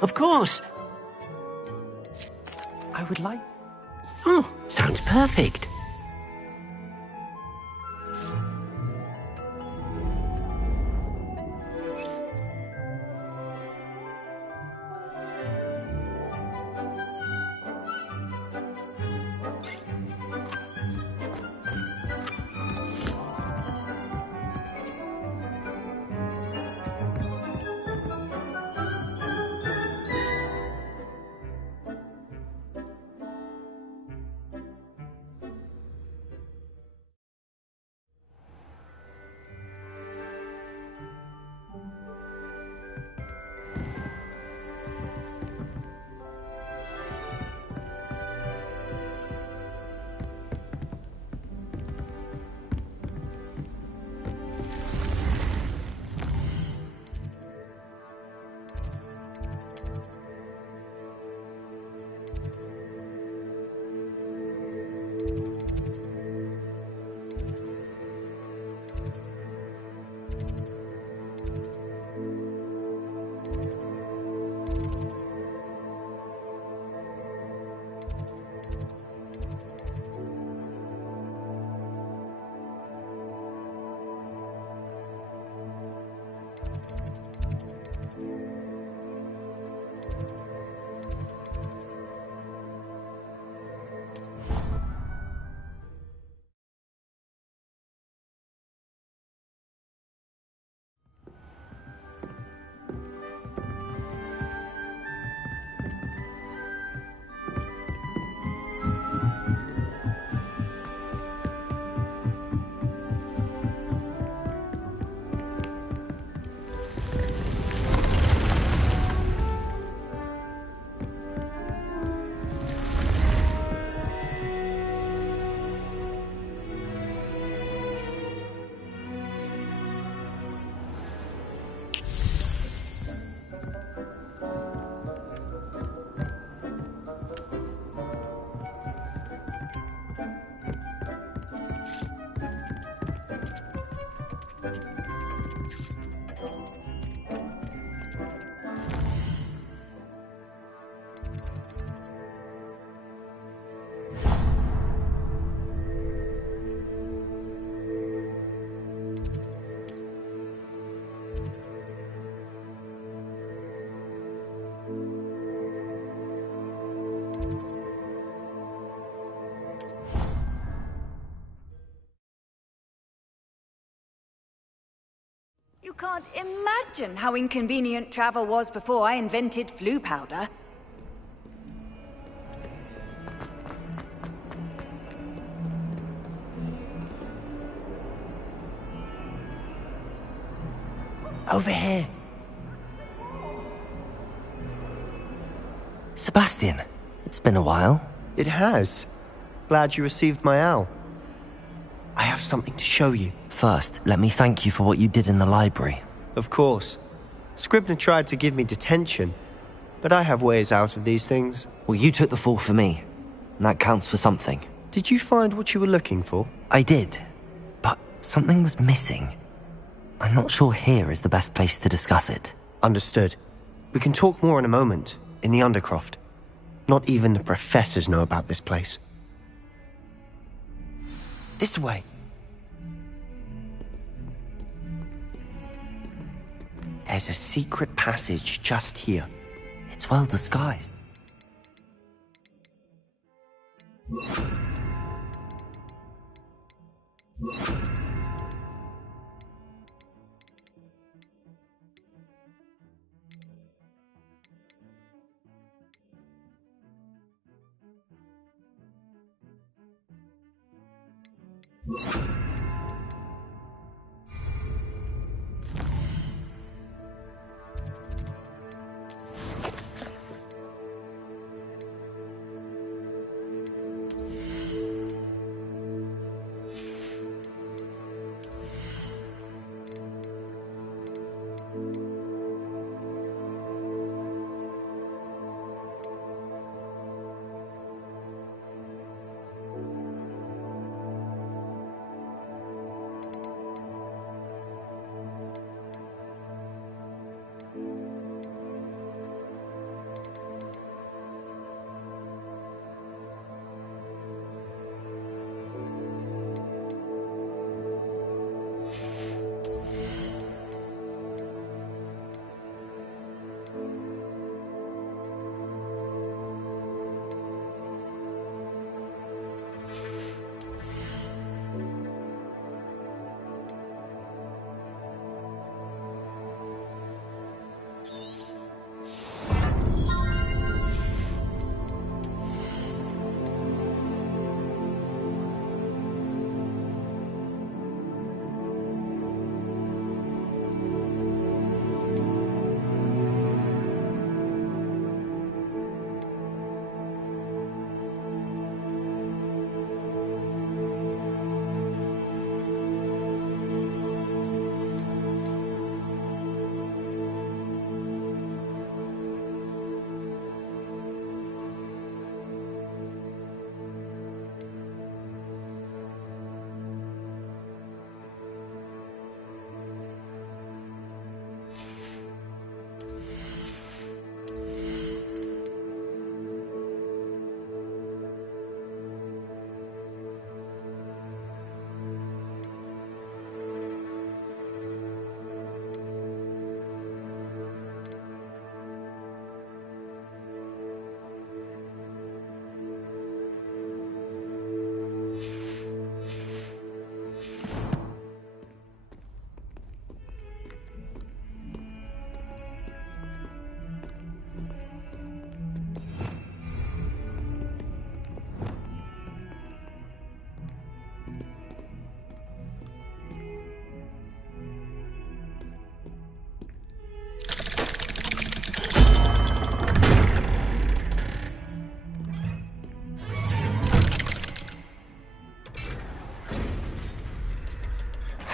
Of course. I would like... Sounds perfect. can't imagine how inconvenient travel was before I invented flu powder. Over here. Sebastian, it's been a while. It has. Glad you received my owl. I have something to show you. First, let me thank you for what you did in the library. Of course. Scribner tried to give me detention, but I have ways out of these things. Well, you took the fall for me, and that counts for something. Did you find what you were looking for? I did, but something was missing. I'm not sure here is the best place to discuss it. Understood. We can talk more in a moment, in the Undercroft. Not even the professors know about this place. This way. There's a secret passage just here. It's well disguised.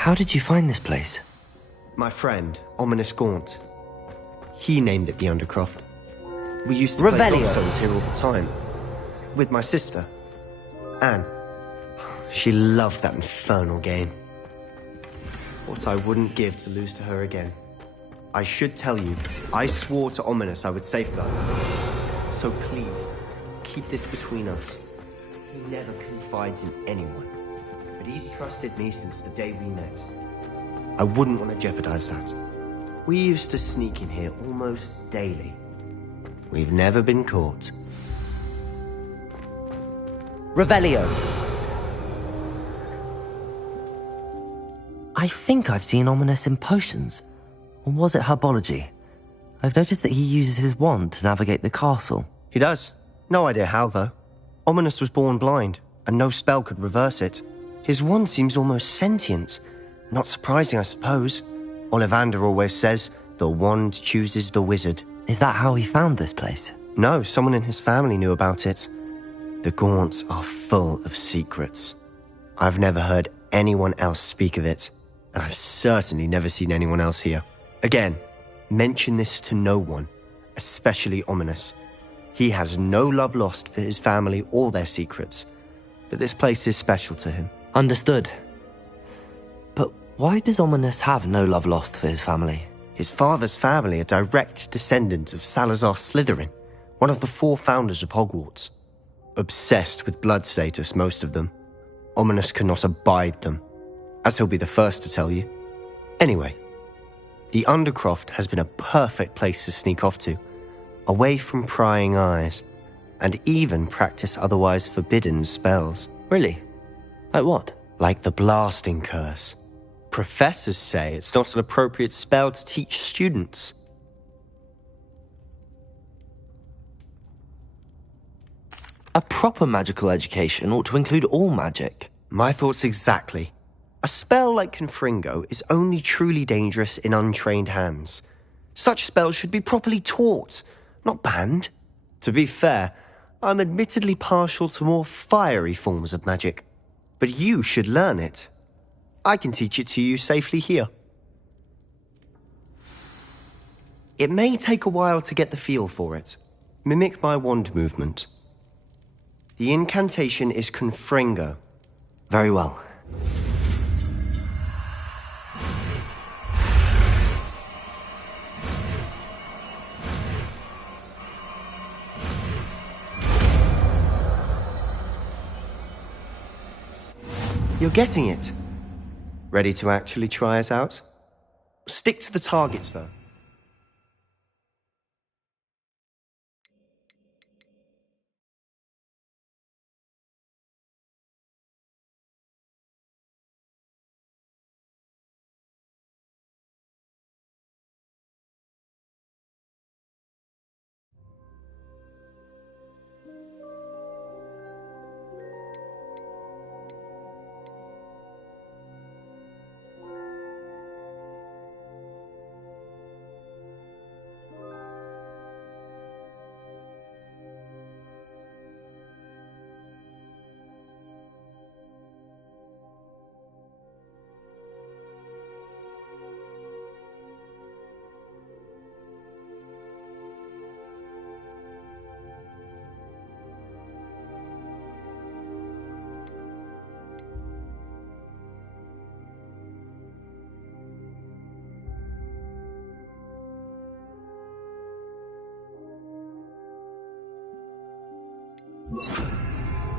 How did you find this place? My friend, Ominous Gaunt. He named it the Undercroft. We used to play golf zones here all the time. With my sister, Anne. She loved that infernal game. What I wouldn't give to lose to her again. I should tell you, I swore to Ominous I would safeguard her. So please, keep this between us. He never confides in anyone. But he's trusted me since the day we met. I wouldn't want to jeopardize that. We used to sneak in here almost daily. We've never been caught. Revelio. I think I've seen Ominous in potions. Or was it herbology? I've noticed that he uses his wand to navigate the castle. He does. No idea how, though. Ominous was born blind, and no spell could reverse it. His wand seems almost sentient. Not surprising, I suppose. Ollivander always says, the wand chooses the wizard. Is that how he found this place? No, someone in his family knew about it. The Gaunts are full of secrets. I've never heard anyone else speak of it, and I've certainly never seen anyone else here. Again, mention this to no one, especially Ominous. He has no love lost for his family or their secrets, but this place is special to him. Understood. But why does Ominous have no love lost for his family? His father's family are direct descendants of Salazar Slytherin, one of the 4 founders of Hogwarts. Obsessed with blood status, most of them. Ominous cannot abide them, as he'll be the first to tell you. Anyway, the Undercroft has been a perfect place to sneak off to, away from prying eyes, and even practice otherwise forbidden spells. Really? Like what? Like the blasting curse. Professors say it's not an appropriate spell to teach students. A proper magical education ought to include all magic. My thoughts exactly. A spell like Confringo is only truly dangerous in untrained hands. Such spells should be properly taught, not banned. To be fair, I'm admittedly partial to more fiery forms of magic. But you should learn it. I can teach it to you safely here. It may take a while to get the feel for it. Mimic my wand movement. The incantation is Confringo. Very well. You're getting it. Ready to actually try it out? Stick to the targets, though.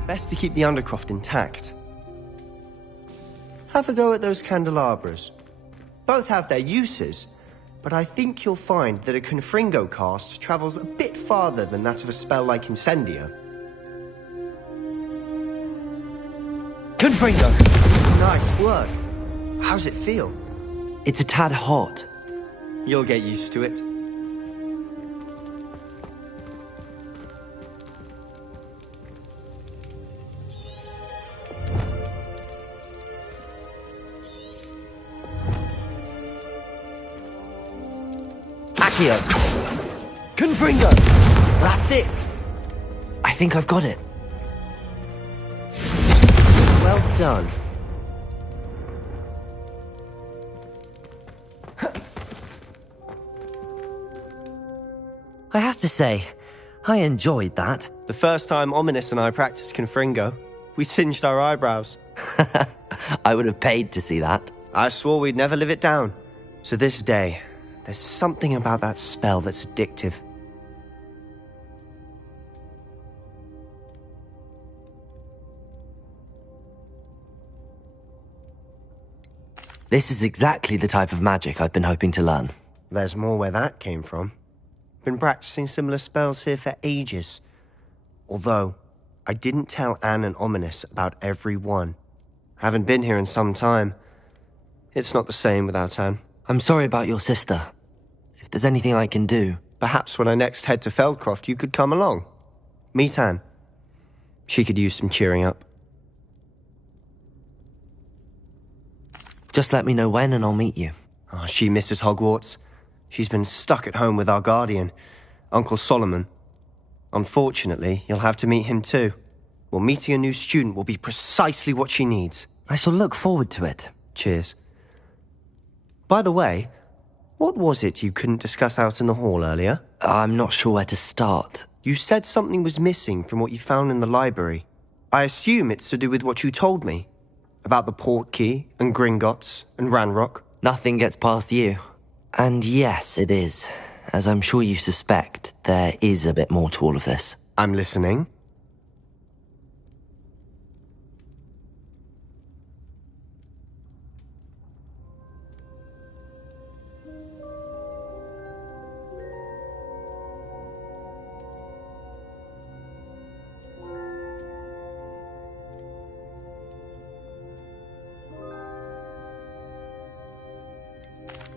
Best to keep the Undercroft intact. Have a go at those candelabras. Both have their uses, but I think you'll find that a Confringo cast travels a bit farther than that of a spell like Incendio. Confringo! Nice work. How's it feel? It's a tad hot. You'll get used to it. Accio! Confringo! That's it! I think I've got it. Well done. I have to say, I enjoyed that. The first time Ominous and I practiced Confringo, we singed our eyebrows. I would have paid to see that. I swore we'd never live it down. So this day, there's something about that spell that's addictive. This is exactly the type of magic I've been hoping to learn. There's more where that came from. Been practicing similar spells here for ages. Although, I didn't tell Anne and Ominous about every one. Haven't been here in some time. It's not the same without Anne. I'm sorry about your sister. if there's anything I can do. Perhaps when I next head to Feldcroft, you could come along. Meet Anne. She could use some cheering up. Just let me know when and I'll meet you. Oh, she misses Hogwarts. She's been stuck at home with our guardian, Uncle Solomon. Unfortunately, you'll have to meet him too. Well, meeting a new student will be precisely what she needs. I shall look forward to it. Cheers. By the way, what was it you couldn't discuss out in the hall earlier? I'm not sure where to start. You said something was missing from what you found in the library. I assume it's to do with what you told me. About the Portkey, and Gringotts, and Ranrock. Nothing gets past you. And yes, it is. As I'm sure you suspect, there is a bit more to all of this. I'm listening.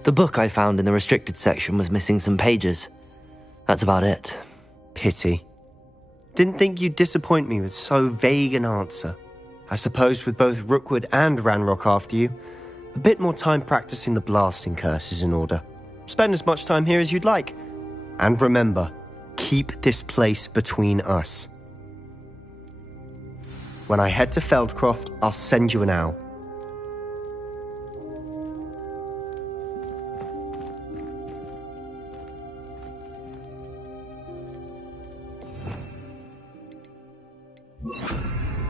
The book I found in the restricted section was missing some pages. That's about it. Pity. Didn't think you'd disappoint me with so vague an answer. I suppose with both Rookwood and Ranrock after you, a bit more time practicing the blasting curse is in order. Spend as much time here as you'd like. And remember, keep this place between us. When I head to Feldcroft, I'll send you an owl.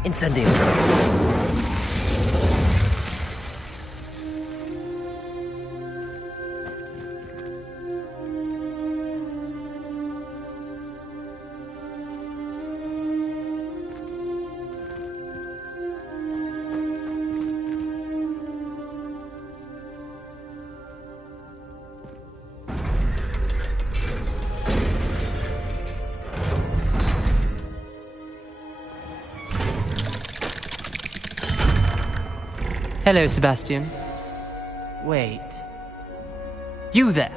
Incendio. Hello, Sebastian. Wait. You there?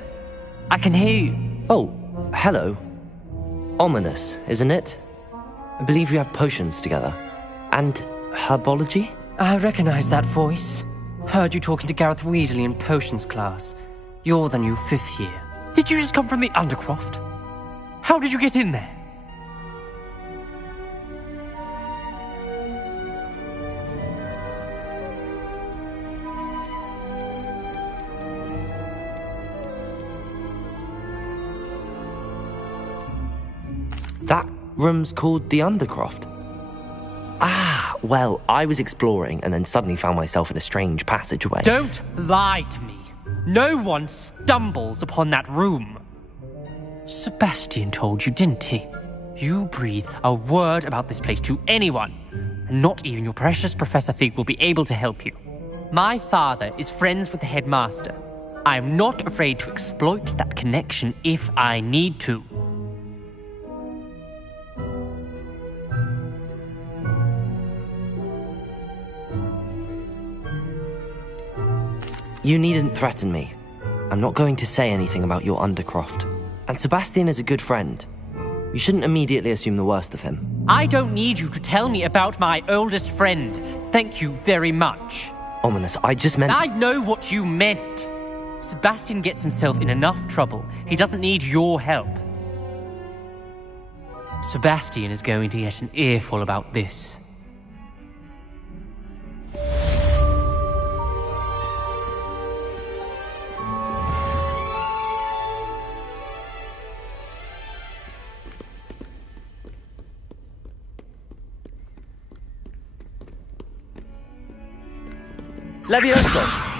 I can hear you. Oh, hello. Ominous, isn't it? I believe you have potions together. And herbology? I recognize that voice. Heard you talking to Gareth Weasley in potions class. You're the new 5th year. Did you just come from the Undercroft? How did you get in there? That room's called the Undercroft. Ah, well, I was exploring and then suddenly found myself in a strange passageway. Don't lie to me. No one stumbles upon that room. Sebastian told you, didn't he? You breathe a word about this place to anyone, and not even your precious Professor Fig will be able to help you. My father is friends with the headmaster. I am not afraid to exploit that connection if I need to. You needn't threaten me. I'm not going to say anything about your Undercroft. And Sebastian is a good friend. You shouldn't immediately assume the worst of him. I don't need you to tell me about my oldest friend. Thank you very much. Ominous, I just meant... I know what you meant. Sebastian gets himself in enough trouble. He doesn't need your help. Sebastian is going to get an earful about this. Levioso!